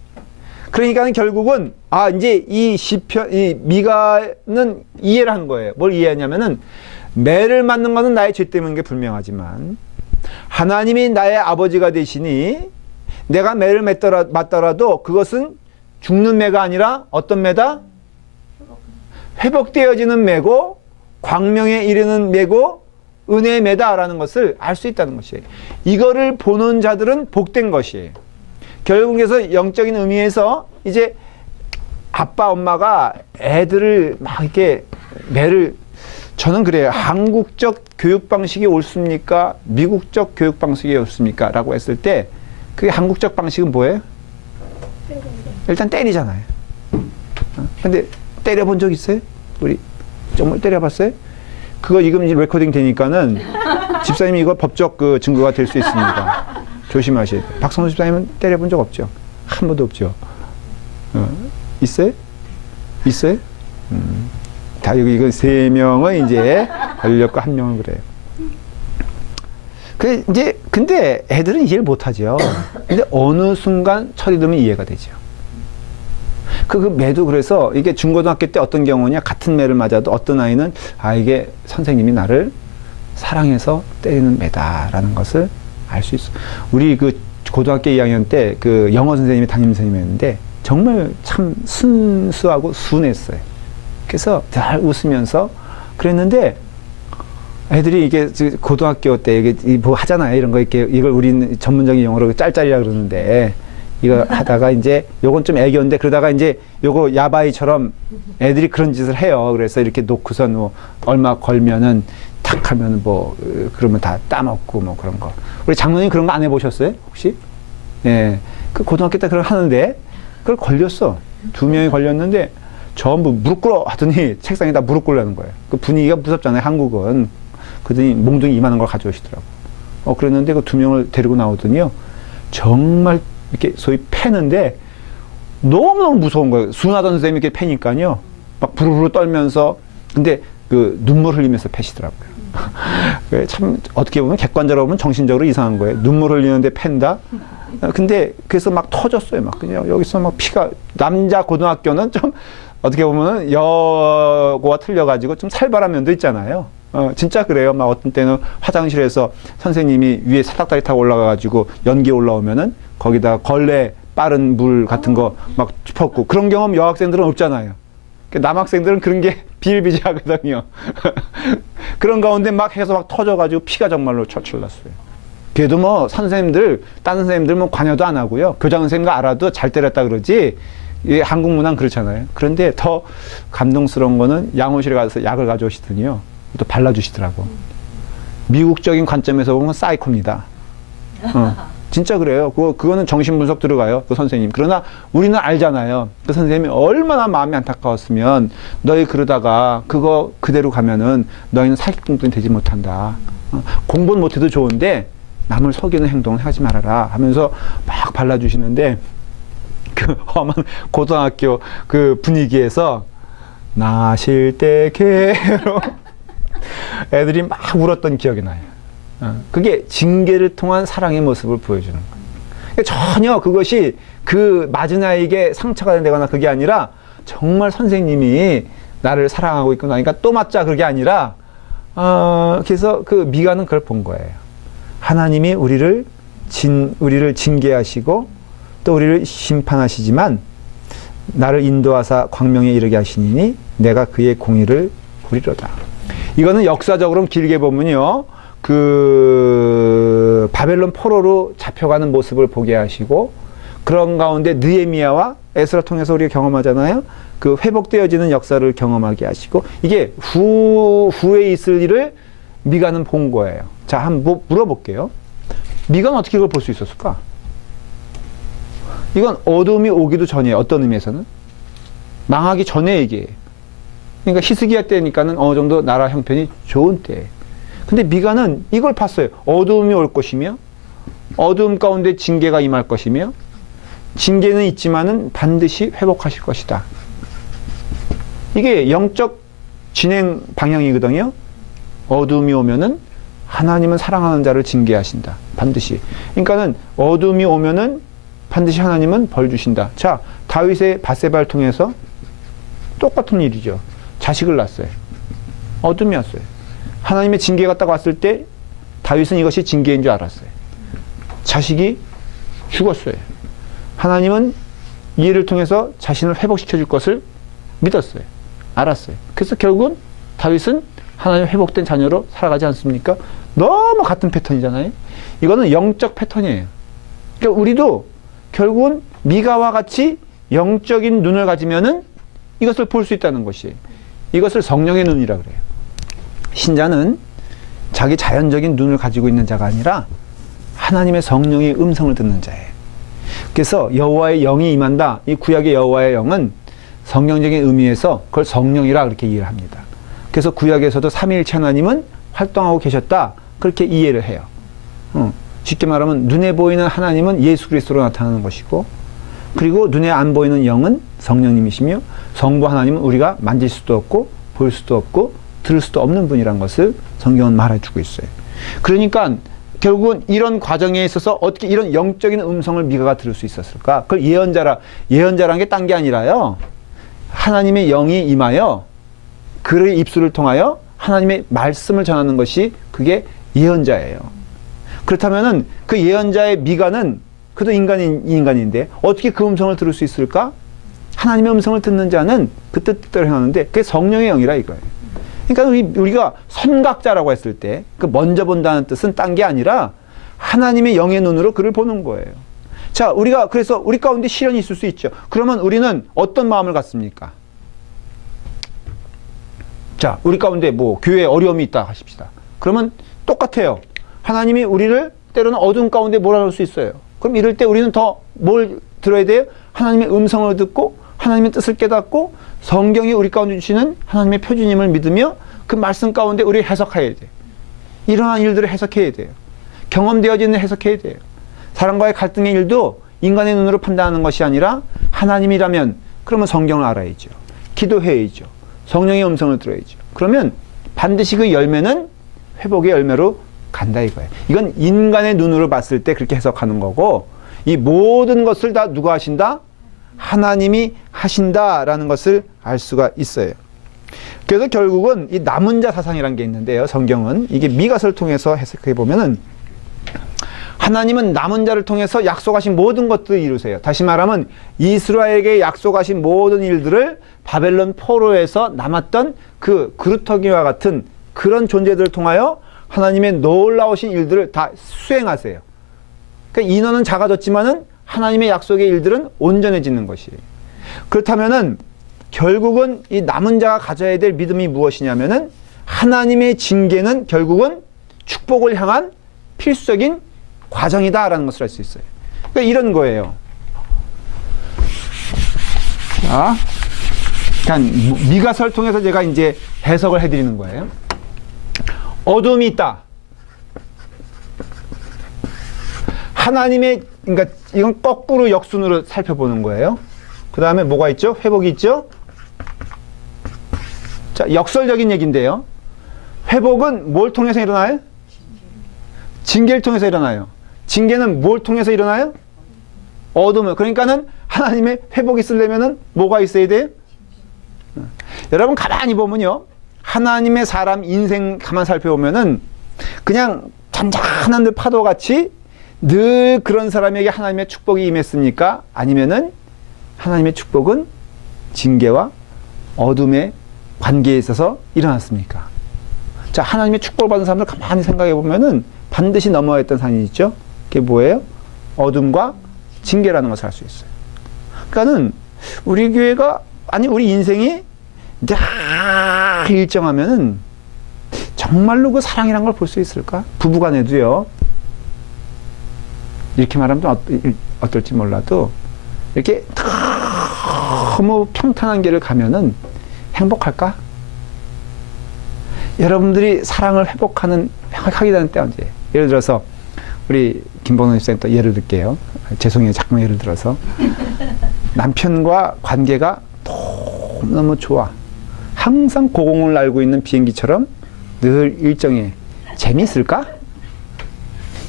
그러니까 결국은 이제 이 시편 이 미가는 이해를 한 거예요. 뭘 이해하냐면은 매를 맞는 것은 나의 죄 때문인 게 분명하지만 하나님이 나의 아버지가 되시니 내가 매를 맞더라도 그것은 죽는 매가 아니라 어떤 매다? 회복되어지는 매고 광명에 이르는 매고 은혜의 매다라는 것을 알 수 있다는 것이에요. 이거를 보는 자들은 복된 것이에요. 결국에서 영적인 의미에서 이제 아빠 엄마가 애들을 막 이렇게 매를 저는 그래요. 한국적 교육 방식이 옳습니까? 미국적 교육 방식이 옳습니까? 라고 했을 때 그게 한국적 방식은 뭐예요? 일단 때리잖아요. 근데 때려본 적 있어요? 우리 정말 때려봤어요? 그거 지금 이제 레코딩 되니까는 집사님이 이거 법적 그 증거가 될 수 있습니다. 조심하셔야 돼요. 박성수 집사님은 때려본 적 없죠? 한 번도 없죠? 있어요? 있어요? 다 여기 이거 3명은 이제 걸렸고 1명은 그래요. 근데 애들은 이해를 못하죠. 근데 어느 순간 철이 들면 이해가 되죠. 그 매도 그래서 이게 중고등학교 때 어떤 경우냐 같은 매를 맞아도 어떤 아이는 이게 선생님이 나를 사랑해서 때리는 매다라는 것을 알 수 있어. 우리 그 고등학교 2학년 때 그 영어 선생님이 담임 선생님이었는데 정말 참 순수하고 순했어요. 그래서 잘 웃으면서 그랬는데 애들이 이게 고등학교 때 이게 뭐 하잖아요. 이런 거 이렇게 이걸 우리는 전문적인 영어로 짤짤이라 그러는데 이거 하다가 이제 요건 좀 애교인데 그러다가 이제 요거 야바이처럼 애들이 그런 짓을 해요. 그래서 이렇게 놓고선 뭐 얼마 걸면은 탁 하면 뭐 그러면 다 따먹고 뭐 그런 거. 우리 장로님 그런 거 안 해보셨어요? 혹시? 예. 그 고등학교 때 그걸 하는데 그걸 걸렸어. 2명이 걸렸는데 전부 무릎 꿇어 하더니 책상에다 무릎 꿇으라는 거예요. 그 분위기가 무섭잖아요. 한국은. 그러더니 몽둥이 이만한 걸 가져오시더라고. 그랬는데 그 2명을 데리고 나오더니요. 정말 이렇게 소위 패는데 너무너무 무서운 거예요. 순하던 선생님이 이렇게 패니까요. 막 부르르 떨면서 근데 그 눈물 흘리면서 패시더라고요. 참 어떻게 보면 객관적으로 보면 정신적으로 이상한 거예요. 눈물 흘리는데 팬다. 근데 그래서 막 터졌어요. 막 그냥 여기서 막 피가 남자 고등학교는 좀 어떻게 보면 여고와 틀려가지고 좀 살벌한 면도 있잖아요. 진짜 그래요. 막 어떤 때는 화장실에서 선생님이 위에 사닥다리 타고 올라가가지고 연기 올라오면은 거기다 걸레 빠른 물 같은 거 막 짚었고 그런 경험 여학생들은 없잖아요. 남학생들은 그런 게 비일비재하거든요. 그런 가운데 막 해서 막 터져가지고 피가 정말로 철철 났어요. 그래도 뭐 선생님들, 다른 선생님들 뭐 관여도 안 하고요. 교장 선생님가 알아도 잘 때렸다 그러지. 이 한국 문화는 그렇잖아요. 그런데 더 감동스러운 거는 양호실에 가서 약을 가져오시더니요. 또 발라주시더라고. 미국적인 관점에서 보면 사이코입니다. 진짜 그래요. 그거는 정신분석 들어가요. 그 선생님. 그러나 우리는 알잖아요. 그 선생님이 얼마나 마음이 안타까웠으면 너희 그러다가 그거 그대로 가면은 너희는 사기꾼이 되지 못한다. 공부는 못해도 좋은데 남을 속이는 행동을 하지 말아라 하면서 막 발라주시는데 그 험한 고등학교 그 분위기에서 나실 때 괴로 애들이 막 울었던 기억이 나요. 그게 징계를 통한 사랑의 모습을 보여주는 거예요. 그러니까 전혀 그것이 그 맞은 아이에게 상처가 된다거나 그게 아니라 정말 선생님이 나를 사랑하고 있구나. 그러니까 또 맞자 그게 아니라 그래서 그 미가는 그걸 본 거예요. 하나님이 우리를 징계하시고 또 우리를 심판하시지만 나를 인도하사 광명에 이르게 하시니니 내가 그의 공의를 부리로다. 이거는 역사적으로 길게 보면요. 그 바벨론 포로로 잡혀가는 모습을 보게 하시고 그런 가운데 느헤미야와 에스라 통해서 우리가 경험하잖아요. 그 회복되어지는 역사를 경험하게 하시고 이게 후에 있을 일을 미가는 본 거예요. 자, 한번 물어볼게요. 미가는 어떻게 그걸 볼 수 있었을까? 이건 어둠이 오기도 전이에요. 어떤 의미에서는? 망하기 전에 얘기예요. 그러니까 히스기야 때니까는 어느 정도 나라 형편이 좋은 때예요. 근데 미가는 이걸 봤어요. 어두움이 올 것이며 어두움 가운데 징계가 임할 것이며 징계는 있지만은 반드시 회복하실 것이다. 이게 영적 진행 방향이거든요. 어두움이 오면은 하나님은 사랑하는 자를 징계하신다. 반드시. 그러니까는 어두움이 오면은 반드시 하나님은 벌 주신다. 자, 다윗의 밧세바를 통해서 똑같은 일이죠. 자식을 낳았어요. 어둠이 왔어요. 하나님의 징계가 딱 왔을 때 다윗은 이것이 징계인 줄 알았어요. 자식이 죽었어요. 하나님은 이 일을 통해서 자신을 회복시켜 줄 것을 믿었어요. 알았어요. 그래서 결국은 다윗은 하나님 회복된 자녀로 살아가지 않습니까? 너무 같은 패턴이잖아요. 이거는 영적 패턴이에요. 그러니까 우리도 결국은 미가와 같이 영적인 눈을 가지면은 이것을 볼 수 있다는 것이 이것을 성령의 눈이라 그래요. 신자는 자기 자연적인 눈을 가지고 있는 자가 아니라 하나님의 성령의 음성을 듣는 자예요. 그래서 여호와의 영이 임한다. 이 구약의 여호와의 영은 성경적인 의미에서 그걸 성령이라 그렇게 이해를 합니다. 그래서 구약에서도 삼위일체 하나님은 활동하고 계셨다. 그렇게 이해를 해요. 쉽게 말하면 눈에 보이는 하나님은 예수 그리스도로 나타나는 것이고 그리고 눈에 안 보이는 영은 성령님이시며 성부 하나님은 우리가 만질 수도 없고 볼 수도 없고 들을 수도 없는 분이란 것을 성경은 말해주고 있어요. 그러니까 결국은 이런 과정에 있어서 어떻게 이런 영적인 음성을 미가가 들을 수 있었을까? 그걸 예언자라는 게 딴 게 아니라요. 하나님의 영이 임하여 그의 입술을 통하여 하나님의 말씀을 전하는 것이 그게 예언자예요. 그렇다면은 그 예언자의 미가는 그도 인간인데 어떻게 그 음성을 들을 수 있을까? 하나님의 음성을 듣는 자는 그 뜻대로 행하는데 그게 성령의 영이라 이거예요. 그러니까 우리가 선각자라고 했을 때 그 먼저 본다는 뜻은 딴 게 아니라 하나님의 영의 눈으로 그를 보는 거예요. 자, 그래서 우리 가운데 시련이 있을 수 있죠. 그러면 우리는 어떤 마음을 갖습니까? 자, 우리 가운데 교회에 어려움이 있다 하십시다. 그러면 똑같아요. 하나님이 우리를 때로는 어둠 가운데 몰아넣을 수 있어요. 그럼 이럴 때 우리는 더 뭘 들어야 돼요? 하나님의 음성을 듣고 하나님의 뜻을 깨닫고 성경이 우리 가운데 주시는 하나님의 표준임을 믿으며 그 말씀 가운데 우리 해석해야 돼요. 일어난 일들을 해석해야 돼요. 경험되어지는 해석해야 돼요. 사람과의 갈등의 일도 인간의 눈으로 판단하는 것이 아니라 하나님이라면 그러면 성경을 알아야죠. 기도해야죠. 성령의 음성을 들어야죠. 그러면 반드시 그 열매는 회복의 열매로 간다 이거예요. 이건 인간의 눈으로 봤을 때 그렇게 해석하는 거고 이 모든 것을 다 누가 하신다? 하나님이 하신다라는 것을 알 수가 있어요. 그래서 결국은 이 남은 자 사상이라는 게 있는데요. 성경은 이게 미가서를 통해서 해석해 보면은 하나님은 남은 자를 통해서 약속하신 모든 것들을 이루세요. 다시 말하면 이스라엘에게 약속하신 모든 일들을 바벨론 포로에서 남았던 그 그루터기와 같은 그런 존재들을 통하여 하나님의 놀라우신 일들을 다 수행하세요. 그러니까 인원은 작아졌지만은 하나님의 약속의 일들은 온전해지는 것이에요. 그렇다면은 결국은 이 남은 자가 가져야 될 믿음이 무엇이냐면은 하나님의 징계는 결국은 축복을 향한 필수적인 과정이다라는 것을 알 수 있어요. 그러니까 이런 거예요. 자, 그러니까 미가서를 통해서 제가 이제 해석을 해드리는 거예요. 어둠이 있다. 하나님의, 그러니까 이건 거꾸로 역순으로 살펴보는 거예요. 그 다음에 뭐가 있죠? 회복이 있죠? 자, 역설적인 얘기인데요. 회복은 뭘 통해서 일어나요? 징계를 통해서 일어나요. 징계는 뭘 통해서 일어나요? 어둠을. 그러니까는 하나님의 회복이 있으려면은 뭐가 있어야 돼요? 여러분 가만히 보면요. 하나님의 사람 인생 가만 살펴보면은 그냥 잔잔한 늘 파도같이 늘 그런 사람에게 하나님의 축복이 임했습니까? 아니면은 하나님의 축복은 징계와 어둠의 관계에 있어서 일어났습니까? 자, 하나님의 축복을 받은 사람들 가만히 생각해 보면은 반드시 넘어야 했던 산이 있죠. 그게 뭐예요? 어둠과 징계라는 것을 알 수 있어요. 그러니까는 우리 교회가, 아니 우리 인생이 딱 일정하면은 정말로 그 사랑이란 걸 볼 수 있을까? 부부간에도요. 이렇게 말하면 좀 어떨지 몰라도 이렇게 너무 평탄한 길을 가면은 행복할까? 여러분들이 사랑을 하게 되는 때 언제? 예를 들어서 우리 김봉선 집사님 또 예를 들게요. 죄송해요. 자꾸 예를 들어서 남편과 관계가 너무 좋아. 항상 고공을 날고 있는 비행기처럼 늘 일정해. 재미있을까?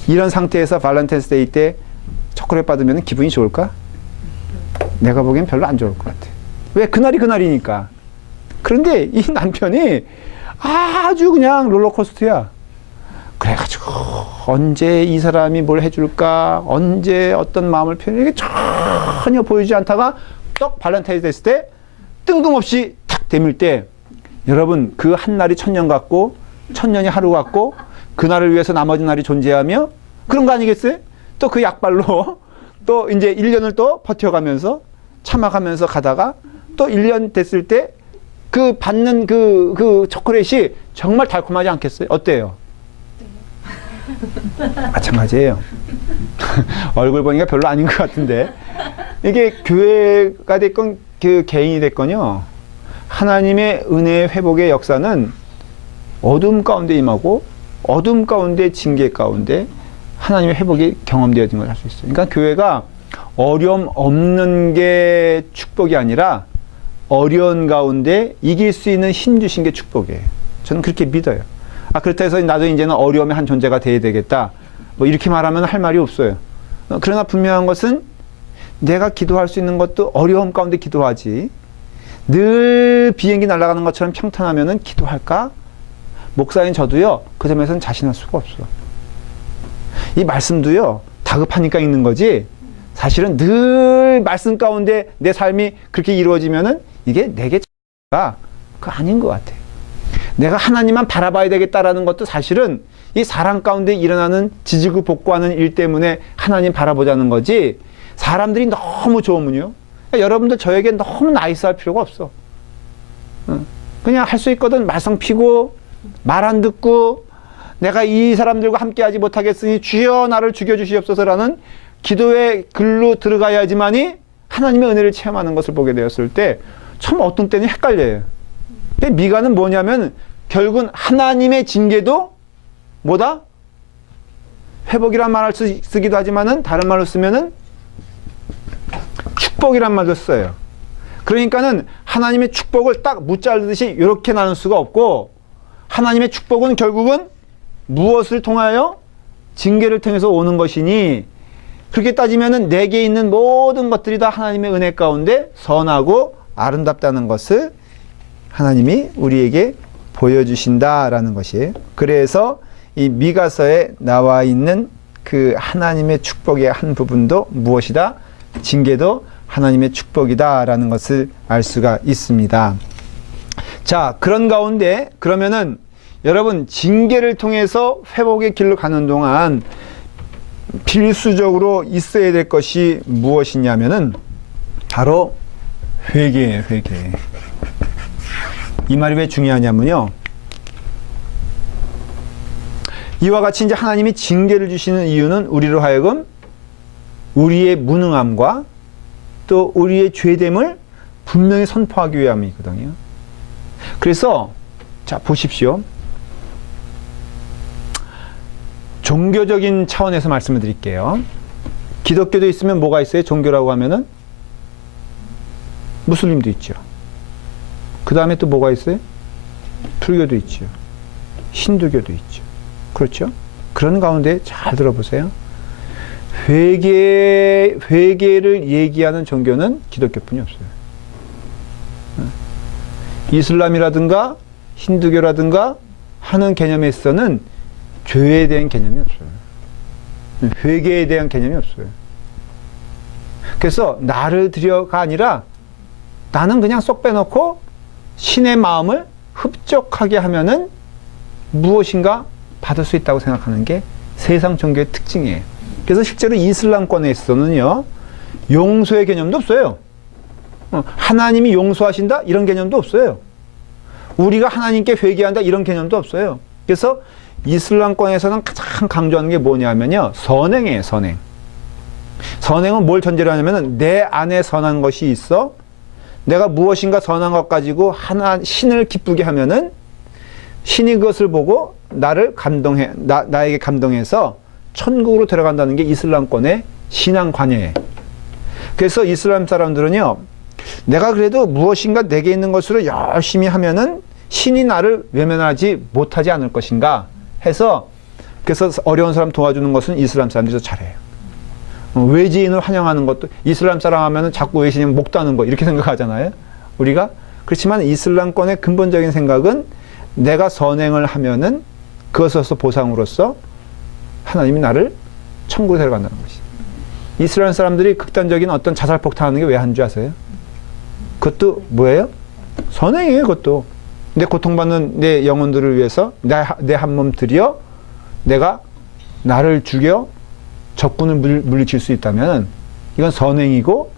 이런 상태에서 발렌타인스데이 때 초콜릿 받으면 기분이 좋을까? 내가 보기엔 별로 안 좋을 것 같아. 왜? 그날이 그날이니까. 그런데 이 남편이 아주 그냥 롤러코스터야. 그래가지고 언제 이 사람이 뭘 해줄까, 언제 어떤 마음을 표현해, 이게 전혀 보이지 않다가 떡 발렌타인스 됐을 때 뜬금없이 탁 대밀 때, 여러분 그 한 날이 천년 같고 천년이 하루 같고 그날을 위해서 나머지 날이 존재하며 그런 거 아니겠어요? 또 그 약발로 또 이제 1년을 또 버텨가면서 참아가면서 가다가 또 1년 됐을 때 그 받는 그 초콜릿이 정말 달콤하지 않겠어요? 어때요? 마찬가지예요. 얼굴 보니까 별로 아닌 것 같은데, 이게 교회가 됐건 그 개인이 됐건요, 하나님의 은혜의 회복의 역사는 어둠 가운데 임하고 어둠 가운데 징계 가운데 하나님의 회복이 경험되어진 걸 할 수 있어요. 그러니까 교회가 어려움 없는 게 축복이 아니라 어려운 가운데 이길 수 있는 힘 주신 게 축복이에요. 저는 그렇게 믿어요. 그렇다 해서 나도 이제는 어려움의 한 존재가 돼야 되겠다, 뭐 이렇게 말하면 할 말이 없어요. 그러나 분명한 것은 내가 기도할 수 있는 것도 어려움 가운데 기도하지, 늘 비행기 날아가는 것처럼 평탄하면은 기도할까? 목사인 저도요, 그 점에서는 자신할 수가 없어. 이 말씀도요, 다급하니까 읽는 거지, 사실은 늘 말씀 가운데 내 삶이 그렇게 이루어지면은 이게 내게 그거 아닌 것 같아. 내가 하나님만 바라봐야 되겠다라는 것도 사실은 이 사람 가운데 일어나는 지지고 볶고하는 일 때문에 하나님 바라보자는 거지, 사람들이 너무 좋으면요, 그러니까 여러분들 저에게 너무 나이스할 필요가 없어. 그냥 할 수 있거든. 말썽 피고 말 안 듣고 내가 이 사람들과 함께하지 못하겠으니 주여 나를 죽여주시옵소서라는 기도의 글로 들어가야지만이 하나님의 은혜를 체험하는 것을 보게 되었을 때 참 어떤 때는 헷갈려요. 근데 미가는 뭐냐면 결국은 하나님의 징계도 뭐다? 회복이란 말을 쓰기도 하지만은 다른 말로 쓰면은 축복이란 말도 써요. 그러니까는 하나님의 축복을 딱 무자르듯이 이렇게 나눌 수가 없고, 하나님의 축복은 결국은 무엇을 통하여? 징계를 통해서 오는 것이니, 그렇게 따지면은 내게 있는 모든 것들이 다 하나님의 은혜 가운데 선하고 아름답다는 것을 하나님이 우리에게 보여주신다라는 것이에요. 그래서 이 미가서에 나와 있는 그 하나님의 축복의 한 부분도 무엇이다? 징계도 하나님의 축복이다라는 것을 알 수가 있습니다. 자, 그런 가운데 그러면은 여러분, 징계를 통해서 회복의 길로 가는 동안 필수적으로 있어야 될 것이 무엇이냐면은 바로 회개예요. 회개. 이 말이 왜 중요하냐면요, 이와 같이 이제 하나님이 징계를 주시는 이유는 우리로 하여금 우리의 무능함과 또 우리의 죄됨을 분명히 선포하기 위함이거든요. 그래서 자 보십시오. 종교적인 차원에서 말씀을 드릴게요. 기독교도 있으면 뭐가 있어요? 종교라고 하면은 무슬림도 있죠. 그 다음에 또 뭐가 있어요? 불교도 있죠. 힌두교도 있죠. 그렇죠? 그런 가운데 잘 들어보세요. 회개를 얘기하는 종교는 기독교뿐이 없어요. 이슬람이라든가 힌두교라든가 하는 개념에 있어서는 죄에 대한 개념이 없어요. 회개에 대한 개념이 없어요. 그래서 나를 들여가 아니라 나는 그냥 쏙 빼놓고 신의 마음을 흡족하게 하면은 무엇인가 받을 수 있다고 생각하는 게 세상 종교의 특징이에요. 그래서 실제로 이슬람권에 있어서는요, 용서의 개념도 없어요. 하나님이 용서하신다? 이런 개념도 없어요. 우리가 하나님께 회개한다? 이런 개념도 없어요. 그래서 이슬람권에서는 가장 강조하는 게 뭐냐면요, 선행이에요, 선행. 선행은 뭘 전제로 하냐면은 내 안에 선한 것이 있어. 내가 무엇인가 선한 것 가지고 신을 기쁘게 하면은 신이 그것을 보고 나를 나에게 감동해서 천국으로 들어간다는 게 이슬람권의 신앙관이에요. 그래서 이슬람 사람들은요, 내가 그래도 무엇인가 내게 있는 것으로 열심히 하면은 신이 나를 외면하지 못하지 않을 것인가 해서, 그래서 어려운 사람 도와주는 것은 이슬람 사람들이 더 잘해요. 외지인을 환영하는 것도, 이슬람 사람 하면은 자꾸 외지인 목 따는 거 이렇게 생각하잖아요, 우리가. 그렇지만 이슬람권의 근본적인 생각은 내가 선행을 하면은 그것으로서 보상으로서 하나님이 나를 천국에 데려간다는 것이. 이스라엘 사람들이 극단적인 어떤 자살폭탄 하는 게 왜 한 줄 아세요? 그것도 뭐예요? 선행이에요, 그것도. 내 고통받는 내 영혼들을 위해서 내 한 몸 들여 내가 나를 죽여 적군을 물리칠 수 있다면 이건 선행이고,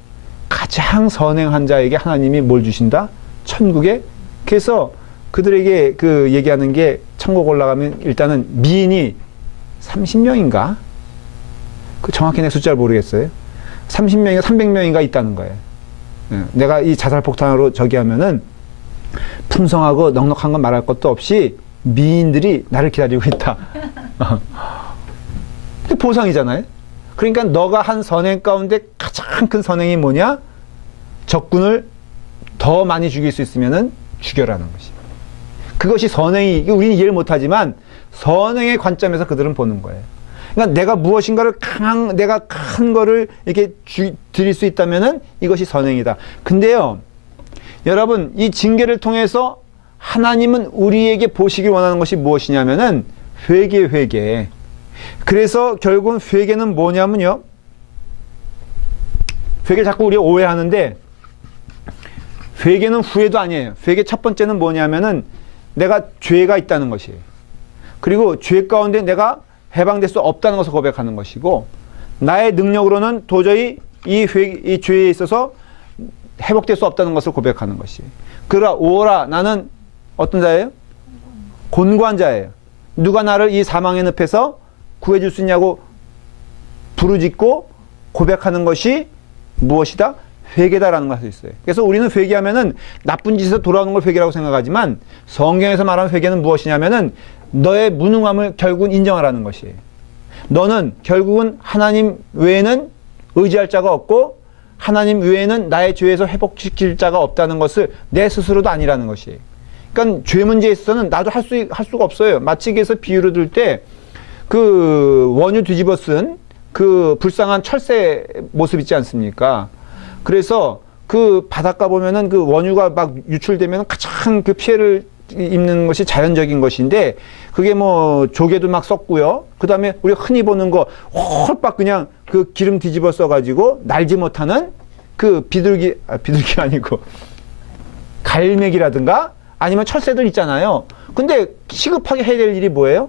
가장 선행한 자에게 하나님이 뭘 주신다? 천국에. 그래서 그들에게 그 얘기하는 게, 천국 올라가면 일단은 미인이 30명인가? 그 정확히 내 숫자를 모르겠어요. 30명인가 300명인가 있다는 거예요. 내가 이 자살폭탄으로 저기 하면은 풍성하고 넉넉한 건 말할 것도 없이 미인들이 나를 기다리고 있다. 보상이잖아요. 그러니까 너가 한 선행 가운데 가장 큰 선행이 뭐냐? 적군을 더 많이 죽일 수 있으면은 죽여라는 것이. 그것이 선행이, 우리는 이해를 못하지만 선행의 관점에서 그들은 보는 거예요. 그러니까 내가 무엇인가를 내가 큰 거를 이렇게 드릴 수 있다면은 이것이 선행이다. 근데요, 여러분, 이 징계를 통해서 하나님은 우리에게 보시길 원하는 것이 무엇이냐면은 회개. 그래서 결국은 회개는 뭐냐면요, 회개 자꾸 우리가 오해하는데, 회개는 후회도 아니에요. 회개 첫 번째는 뭐냐면은 내가 죄가 있다는 것이에요. 그리고 죄 가운데 내가 해방될 수 없다는 것을 고백하는 것이고, 나의 능력으로는 도저히 이 죄에 있어서 회복될 수 없다는 것을 고백하는 것이에요. 그러나 오라, 나는 어떤 자예요? 곤고한 자예요. 누가 나를 이 사망의 늪에서 구해줄 수 있냐고 부르짖고 고백하는 것이 무엇이다? 회개다라는 것을 있어요. 그래서 우리는 회개하면은 나쁜 짓에서 돌아오는 걸 회개라고 생각하지만, 성경에서 말하는 회개는 무엇이냐면은 너의 무능함을 결국은 인정하라는 것이에요. 너는 결국은 하나님 외에는 의지할 자가 없고, 하나님 외에는 나의 죄에서 회복시킬 자가 없다는 것을 내 스스로도 아니라는 것이에요. 그러니까 죄 문제에 있어서는 나도 할 수가 없어요. 마치 그래서 비유를 들 때 그 원유 뒤집어 쓴 그 불쌍한 철새 모습 있지 않습니까? 그래서 그 바닷가 보면은 그 원유가 막 유출되면 가장 그 피해를 입는 것이 자연적인 것인데, 그게 뭐 조개도 막 썩고요. 그 다음에 우리가 흔히 보는 거 홀빡 그냥 그 기름 뒤집어 써가지고 날지 못하는 그 비둘기가 아니고 갈매기라든가 아니면 철새들 있잖아요. 근데 시급하게 해야 될 일이 뭐예요?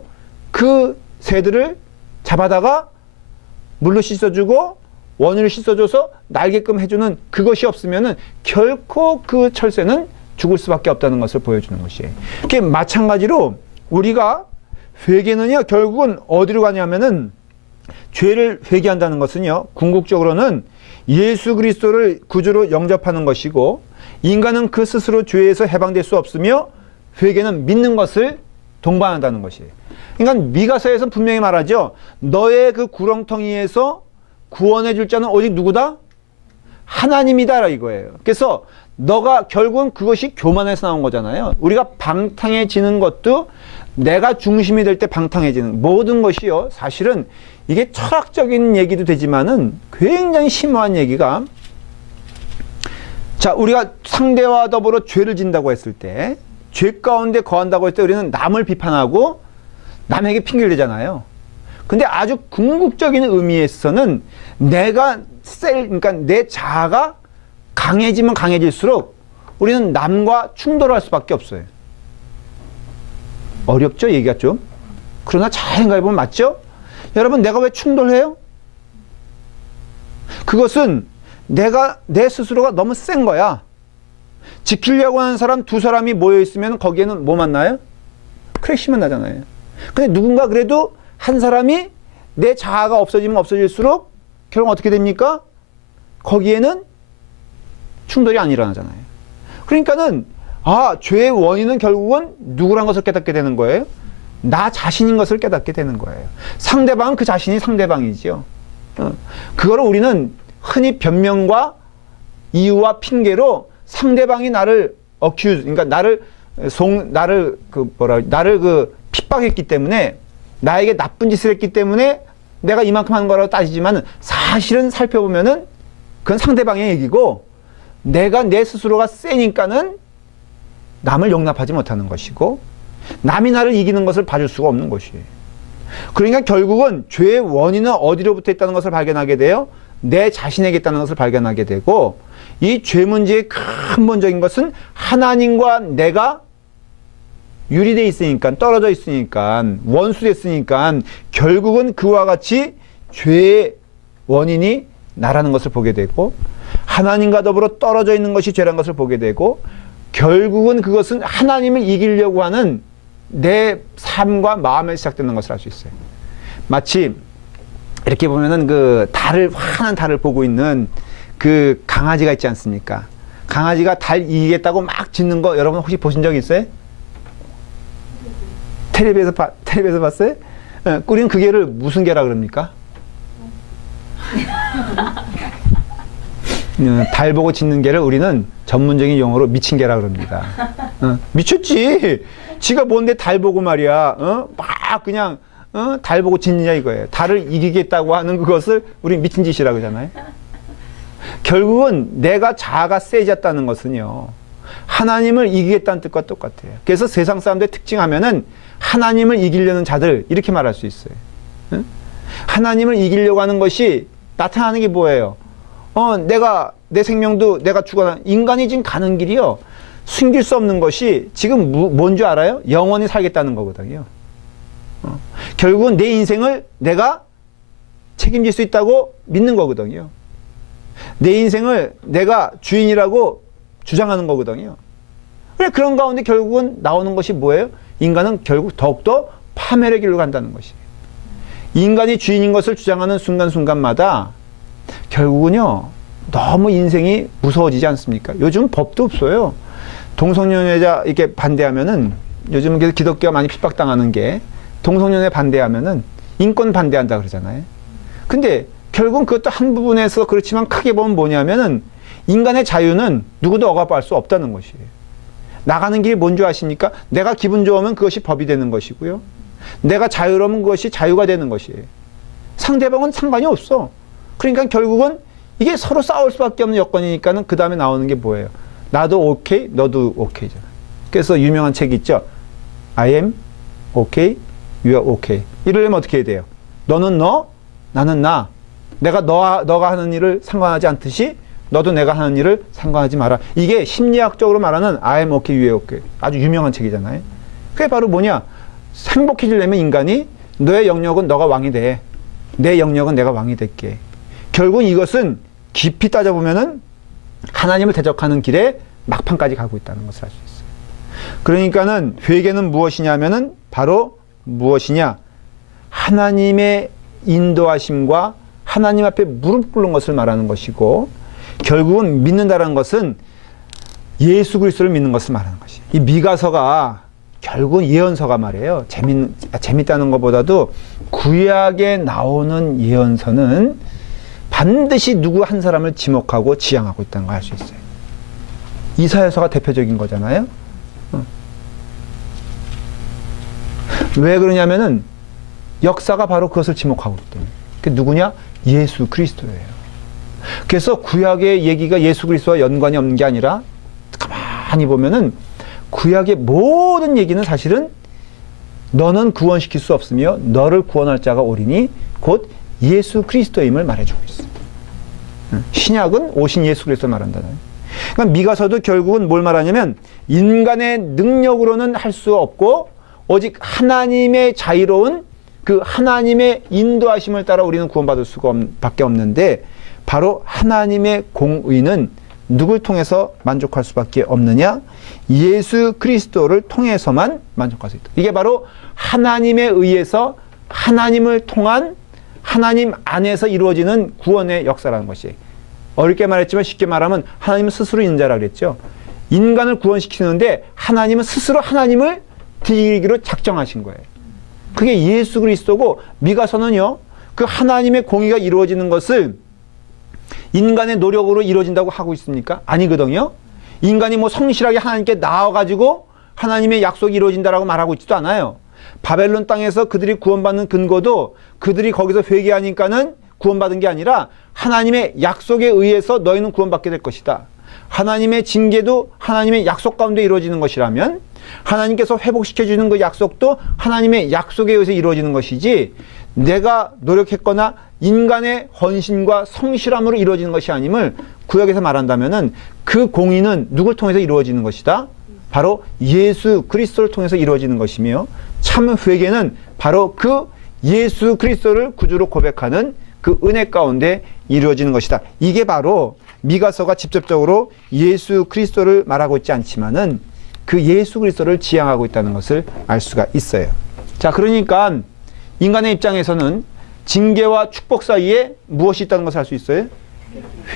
그 새들을 잡아다가 물로 씻어주고 원유를 씻어줘서 날게끔 해주는 그것이 없으면은 결코 그 철새는 죽을 수밖에 없다는 것을 보여주는 것이에요. 그게 마찬가지로 우리가 회개는요, 결국은 어디로 가냐면은 죄를 회개한다는 것은요, 궁극적으로는 예수 그리스도를 구주로 영접하는 것이고, 인간은 그 스스로 죄에서 해방될 수 없으며 회개는 믿는 것을 동반한다는 것이에요. 그러니까 미가서에서 분명히 말하죠. 너의 그 구렁텅이에서 구원해 줄 자는 오직 누구다? 하나님이다 이거예요. 그래서 너가 결국은 그것이 교만에서 나온 거잖아요. 우리가 방탕해지는 것도 내가 중심이 될 때 방탕해지는 모든 것이요. 사실은 이게 철학적인 얘기도 되지만은 굉장히 심오한 얘기가, 자, 우리가 상대와 더불어 죄를 진다고 했을 때, 죄 가운데 거한다고 했을 때 우리는 남을 비판하고 남에게 핑계를 대잖아요. 근데 아주 궁극적인 의미에서는 그러니까 내 자아가 강해지면 강해질수록 우리는 남과 충돌할 수밖에 없어요. 어렵죠? 얘기가 좀. 그러나 잘 생각해보면 맞죠? 여러분, 내가 왜 충돌해요? 그것은 내 스스로가 너무 센 거야. 지키려고 하는 사람 두 사람이 모여있으면 거기에는 뭐 만나요? 크래시만 나잖아요. 근데 누군가 그래도 한 사람이 내 자아가 없어지면 없어질수록 결국 어떻게 됩니까? 거기에는 충돌이 안 일어나잖아요. 그러니까는 죄의 원인은 결국은 누구란 것을 깨닫게 되는 거예요? 나 자신인 것을 깨닫게 되는 거예요. 상대방은 그 자신이 상대방이지요. 그거를 우리는 흔히 변명과 이유와 핑계로 상대방이 나를 그러니까 나를 핍박했기 때문에, 나에게 나쁜 짓을 했기 때문에 내가 이만큼 한 거라고 따지지만 사실은 살펴보면은 그건 상대방의 얘기고, 내가 내 스스로가 세니까는 남을 용납하지 못하는 것이고, 남이 나를 이기는 것을 봐줄 수가 없는 것이에요. 그러니까 결국은 죄의 원인은 어디로부터 있다는 것을 발견하게 돼요? 내 자신에게 있다는 것을 발견하게 되고, 이 죄 문제의 근본적인 것은 하나님과 내가 유리되어 있으니까, 떨어져 있으니까, 원수됐으니까 결국은 그와 같이 죄의 원인이 나라는 것을 보게 되고, 하나님과 더불어 떨어져 있는 것이 죄라는 것을 보게 되고, 결국은 그것은 하나님을 이기려고 하는 내 삶과 마음에 시작되는 것을 알 수 있어요. 마치 이렇게 보면은 환한 달을 보고 있는 그 강아지가 있지 않습니까? 강아지가 달 이기겠다고 막 짖는 거 여러분 혹시 보신 적 있어요? 텔레비에서 봤어요? 우리는 그 개를 무슨 개라 그럽니까? 달 보고 짖는 개를 우리는 전문적인 용어로 미친 개라 그럽니다. 미쳤지. 지가 뭔데 달 보고 말이야. 막 그냥 달 보고 짖느냐 이거예요. 달을 이기겠다고 하는 그것을 우리 미친 짓이라 그러잖아요. 결국은 내가 자아가 세졌다는 것은요, 하나님을 이기겠다는 뜻과 똑같아요. 그래서 세상 사람들의 특징하면은 하나님을 이기려는 자들 이렇게 말할 수 있어요. 하나님을 이기려고 하는 것이 나타나는 게 뭐예요? 내 생명도 내가 죽어나, 인간이 지금 가는 길이요, 숨길 수 없는 것이 지금 뭔지 알아요? 영원히 살겠다는 거거든요. 결국은 내 인생을 내가 책임질 수 있다고 믿는 거거든요. 내 인생을 내가 주인이라고 주장하는 거거든요. 그래, 그런 가운데 결국은 나오는 것이 뭐예요? 인간은 결국 더욱더 파멸의 길로 간다는 것이에요. 인간이 주인인 것을 주장하는 순간순간마다 결국은요, 너무 인생이 무서워지지 않습니까? 요즘 법도 없어요. 동성연애자 이렇게 반대하면은, 요즘 기독교가 많이 핍박당하는 게, 동성연애 반대하면은 인권 반대한다 그러잖아요. 근데 결국은 그것도 한 부분에서 그렇지만 크게 보면 뭐냐면은, 인간의 자유는 누구도 억압할 수 없다는 것이에요. 나가는 길이 뭔지 아십니까? 내가 기분 좋으면 그것이 법이 되는 것이고요, 내가 자유로우면 그것이 자유가 되는 것이에요. 상대방은 상관이 없어. 그러니까 결국은 이게 서로 싸울 수밖에 없는 여건이니까는 그 다음에 나오는 게 뭐예요? 나도 오케이, 너도 오케이잖아. 그래서 유명한 책이 있죠. I am okay, you are okay. 이러려면 어떻게 해야 돼요? 너는 너, 나는 나. 내가 너가 하는 일을 상관하지 않듯이 너도 내가 하는 일을 상관하지 마라. 이게 심리학적으로 말하는 I am okay, you are okay. 아주 유명한 책이잖아요. 그게 바로 뭐냐? 행복해지려면 인간이 너의 영역은 너가 왕이 돼. 내 영역은 내가 왕이 될게. 결국 이것은 깊이 따져보면은 하나님을 대적하는 길에 막판까지 가고 있다는 것을 알 수 있어요. 그러니까는 회개는 무엇이냐면은 바로 무엇이냐? 하나님의 인도하심과 하나님 앞에 무릎 꿇는 것을 말하는 것이고, 결국은 믿는다는 것은 예수 그리스도를 믿는 것을 말하는 것이에요. 이 미가서가 결국은 예언서가 말이에요. 재밌다는 것보다도 구약에 나오는 예언서는 반드시 누구 한 사람을 지목하고 지향하고 있다는 걸 알 수 있어요. 이사야서가 대표적인 거잖아요. 왜 그러냐면은 역사가 바로 그것을 지목하고 있기 때문에. 그게 누구냐? 예수 그리스도예요. 그래서 구약의 얘기가 예수 그리스도와 연관이 없는 게 아니라 가만히 보면은 구약의 모든 얘기는 사실은 너는 구원시킬 수 없으며 너를 구원할 자가 오리니 곧 예수 그리스도임을 말해주고 있어요. 신약은 오신 예수 그리스도를 말한다는. 그러니까 미가서도 결국은 뭘 말하냐면 인간의 능력으로는 할 수 없고 오직 하나님의 자유로운 그 하나님의 인도하심을 따라 우리는 구원받을 수가 밖에 없는데, 바로 하나님의 공의는 누굴 통해서 만족할 수밖에 없느냐? 예수 그리스도를 통해서만 만족할 수 있다. 이게 바로 하나님에 의해서 하나님을 통한 하나님 안에서 이루어지는 구원의 역사라는 것이. 어렵게 말했지만 쉽게 말하면 하나님은 스스로 인자라 그랬죠. 인간을 구원시키는데 하나님은 스스로 하나님을 드리기로 작정하신 거예요. 그게 예수 그리스도고, 미가서는요, 그 하나님의 공의가 이루어지는 것을 인간의 노력으로 이루어진다고 하고 있습니까? 아니거든요. 인간이 뭐 성실하게 하나님께 나와가지고 하나님의 약속이 이루어진다라고 말하고 있지도 않아요. 바벨론 땅에서 그들이 구원받는 근거도 그들이 거기서 회개하니까는 구원받은 게 아니라 하나님의 약속에 의해서 너희는 구원받게 될 것이다. 하나님의 징계도 하나님의 약속 가운데 이루어지는 것이라면 하나님께서 회복시켜주는 그 약속도 하나님의 약속에 의해서 이루어지는 것이지, 내가 노력했거나 인간의 헌신과 성실함으로 이루어지는 것이 아님을 구약에서 말한다면은 그 공의는 누굴 통해서 이루어지는 것이다? 바로 예수 그리스도를 통해서 이루어지는 것이며, 참 회개는 바로 그 예수 그리스도를 구주로 고백하는 그 은혜 가운데 이루어지는 것이다. 이게 바로 미가서가 직접적으로 예수 그리스도를 말하고 있지 않지만은 그 예수 그리스도를 지향하고 있다는 것을 알 수가 있어요. 자, 그러니까 인간의 입장에서는 징계와 축복 사이에 무엇이 있다는 것을 알 수 있어요?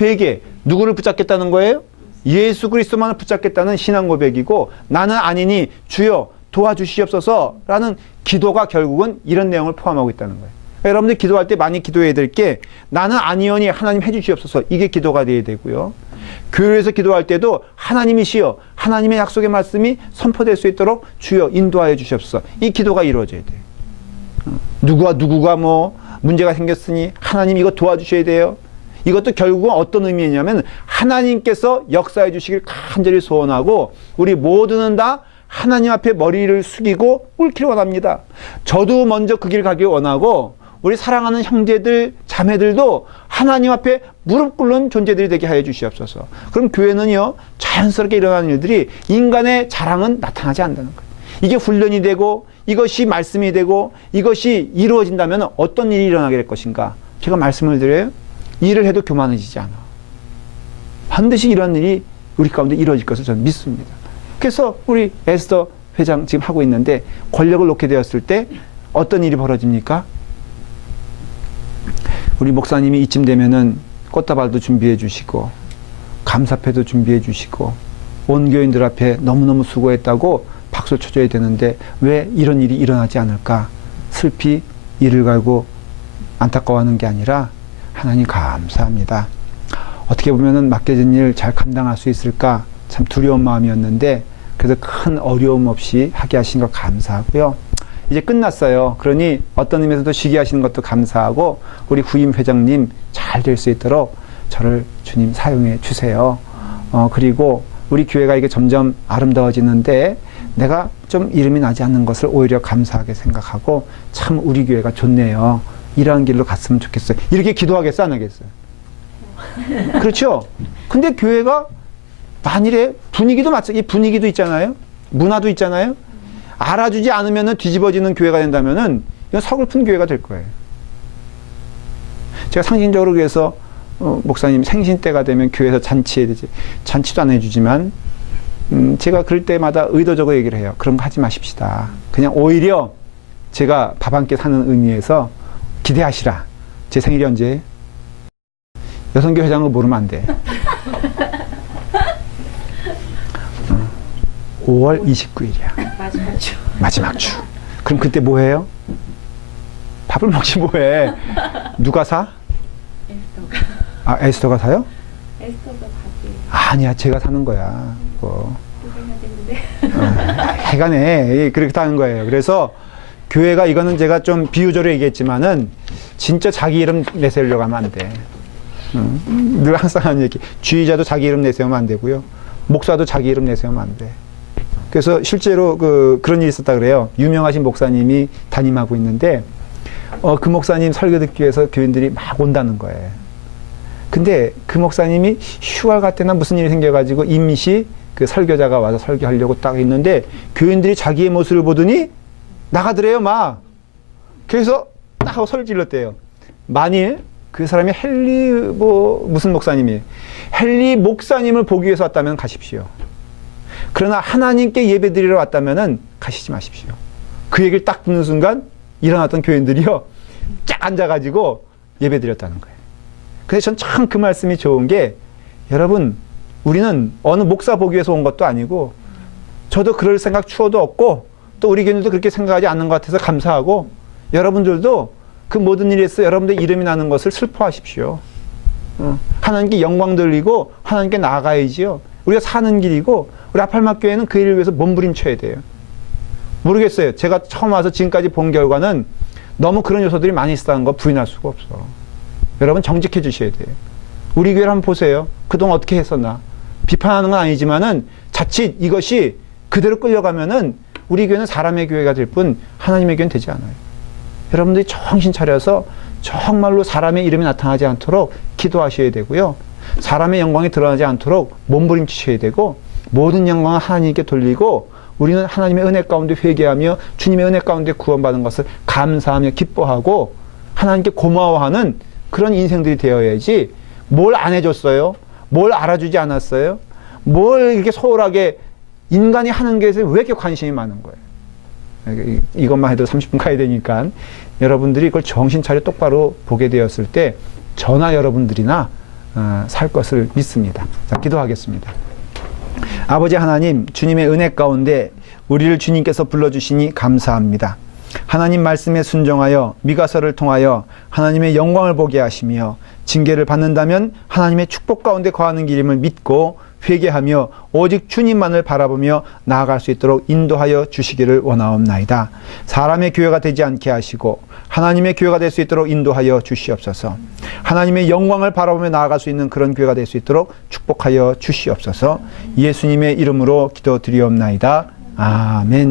회개. 누구를 붙잡겠다는 거예요? 예수 그리스도만을 붙잡겠다는 신앙 고백이고, 나는 아니니 주여 도와주시옵소서라는 기도가 결국은 이런 내용을 포함하고 있다는 거예요. 그러니까 여러분들 기도할 때 많이 기도해야 될 게, 나는 아니오니 하나님 해주시옵소서, 이게 기도가 돼야 되고요. 교회에서 기도할 때도 하나님이시여, 하나님의 약속의 말씀이 선포될 수 있도록 주여 인도하여 주시옵소서, 이 기도가 이루어져야 돼요. 누구가 뭐 문제가 생겼으니 하나님 이거 도와주셔야 돼요. 이것도 결국은 어떤 의미냐면 하나님께서 역사해 주시길 간절히 소원하고, 우리 모두는 다 하나님 앞에 머리를 숙이고 꿇기를 원합니다. 저도 먼저 그 길 가길 원하고, 우리 사랑하는 형제들 자매들도 하나님 앞에 무릎 꿇는 존재들이 되게 하여 주시옵소서. 그럼 교회는요, 자연스럽게 일어나는 일들이 인간의 자랑은 나타나지 않는다는 거예요. 이게 훈련이 되고 이것이 말씀이 되고 이것이 이루어진다면 어떤 일이 일어나게 될 것인가? 제가 말씀을 드려요. 일을 해도 교만해지지 않아. 반드시 이런 일이 우리 가운데 이루어질 것을 저는 믿습니다. 그래서 우리 에스더 회장 지금 하고 있는데, 권력을 놓게 되었을 때 어떤 일이 벌어집니까? 우리 목사님이 이쯤 되면은 꽃다발도 준비해 주시고 감사패도 준비해 주시고 원교인들 앞에 너무너무 수고했다고 박수를 쳐줘야 되는데, 왜 이런 일이 일어나지 않을까? 슬피 이를 갈고 안타까워하는 게 아니라, 하나님 감사합니다. 어떻게 보면은 맡겨진 일 잘 감당할 수 있을까? 참 두려운 마음이었는데 그래서 큰 어려움 없이 하게 하신 것 감사하고요. 이제 끝났어요. 그러니 어떤 의미에서도 쉬게 하시는 것도 감사하고, 우리 후임 회장님 잘 될 수 있도록 저를 주님 사용해 주세요. 그리고 우리 교회가 이게 점점 아름다워지는데 내가 좀 이름이 나지 않는 것을 오히려 감사하게 생각하고, 참 우리 교회가 좋네요. 이러한 길로 갔으면 좋겠어요. 이렇게 기도하겠어, 안 하겠어요? 그렇죠? 근데 교회가 만일에 분위기도 이 분위기도 있잖아요. 문화도 있잖아요. 알아주지 않으면 뒤집어지는 교회가 된다면은 이건 서글픈 교회가 될 거예요. 제가 상징적으로 그래서 목사님 생신 때가 되면 교회에서 잔치해야 되지. 잔치도 안 해주지만 제가 그럴 때마다 의도적으로 얘기를 해요. 그런 거 하지 마십시다. 그냥 오히려 제가 밥 한 끼 사는 의미에서 기대하시라. 제 생일이 언제예요? 여성교 회장은 모르면 안 돼. 5월 29일이야. 마지막 주. 마지막 주. 그럼 그때 뭐 해요? 밥을 먹지 뭐 해. 누가 사? 에스터가. 아, 에스터가 사요? 에스터가 가지. 아니야, 제가 사는 거야. 뭐. 고생해야 되는데. 해간에 그렇게 하는 거예요. 그래서 교회가 이거는 제가 좀 비유적으로 얘기했지만은 진짜 자기 이름 내세우려고 하면 안 돼. 늘 항상 하는 얘기. 주의자도 자기 이름 내세우면 안 되고요. 목사도 자기 이름 내세우면 안 돼. 그래서 실제로 그런 일이 있었다 그래요. 유명하신 목사님이 담임하고 있는데 그 목사님 설교 듣기 위해서 교인들이 막 온다는 거예요. 근데 그 목사님이 휴가 때나 무슨 일이 생겨가지고 임시 그 설교자가 와서 설교하려고 딱 있는데 교인들이 자기의 모습을 보더니 나가더래요, 막. 그래서 딱 하고 소리를 질렀대요. 만일 그 사람이 무슨 목사님이 헨리 목사님을 보기 위해서 왔다면 가십시오. 그러나 하나님께 예배 드리러 왔다면 가시지 마십시오. 그 얘기를 딱 듣는 순간 일어났던 교인들이요, 쫙 앉아가지고 예배 드렸다는 거예요. 근데 전 참 그 말씀이 좋은 게, 여러분, 우리는 어느 목사 보기 위해서 온 것도 아니고, 저도 그럴 생각 추호도 없고, 또 우리 교인들도 그렇게 생각하지 않는 것 같아서 감사하고, 여러분들도 그 모든 일에서 여러분들 이름이 나는 것을 슬퍼하십시오. 하나님께 영광 돌리고 하나님께 나아가야지요. 우리가 사는 길이고, 우리 아팔마교회는 그 일을 위해서 몸부림쳐야 돼요. 모르겠어요. 제가 처음 와서 지금까지 본 결과는 너무 그런 요소들이 많이 있었다는 거 부인할 수가 없어. 여러분 정직해 주셔야 돼요. 우리 교회를 한번 보세요. 그동안 어떻게 했었나. 비판하는 건 아니지만은 자칫 이것이 그대로 끌려가면은 우리 교회는 사람의 교회가 될 뿐 하나님의 교회는 되지 않아요. 여러분들이 정신 차려서 정말로 사람의 이름이 나타나지 않도록 기도하셔야 되고요. 사람의 영광이 드러나지 않도록 몸부림치셔야 되고, 모든 영광을 하나님께 돌리고, 우리는 하나님의 은혜 가운데 회개하며 주님의 은혜 가운데 구원받은 것을 감사하며 기뻐하고 하나님께 고마워하는 그런 인생들이 되어야지, 뭘 안 해줬어요? 뭘 알아주지 않았어요? 뭘 이렇게 소홀하게 인간이 하는 것에 왜 이렇게 관심이 많은 거예요? 이것만 해도 30분 가야 되니까 여러분들이 그걸 정신 차려 똑바로 보게 되었을 때 저나 여러분들이나 살 것을 믿습니다. 자, 기도하겠습니다. 아버지 하나님, 주님의 은혜 가운데 우리를 주님께서 불러주시니 감사합니다. 하나님 말씀에 순종하여 미가서를 통하여 하나님의 영광을 보게 하시며, 징계를 받는다면 하나님의 축복 가운데 거하는 길임을 믿고 회개하며 오직 주님만을 바라보며 나아갈 수 있도록 인도하여 주시기를 원하옵나이다. 사람의 교회가 되지 않게 하시고 하나님의 교회가 될 수 있도록 인도하여 주시옵소서. 하나님의 영광을 바라보며 나아갈 수 있는 그런 교회가 될 수 있도록 축복하여 주시옵소서. 예수님의 이름으로 기도드리옵나이다. 아멘.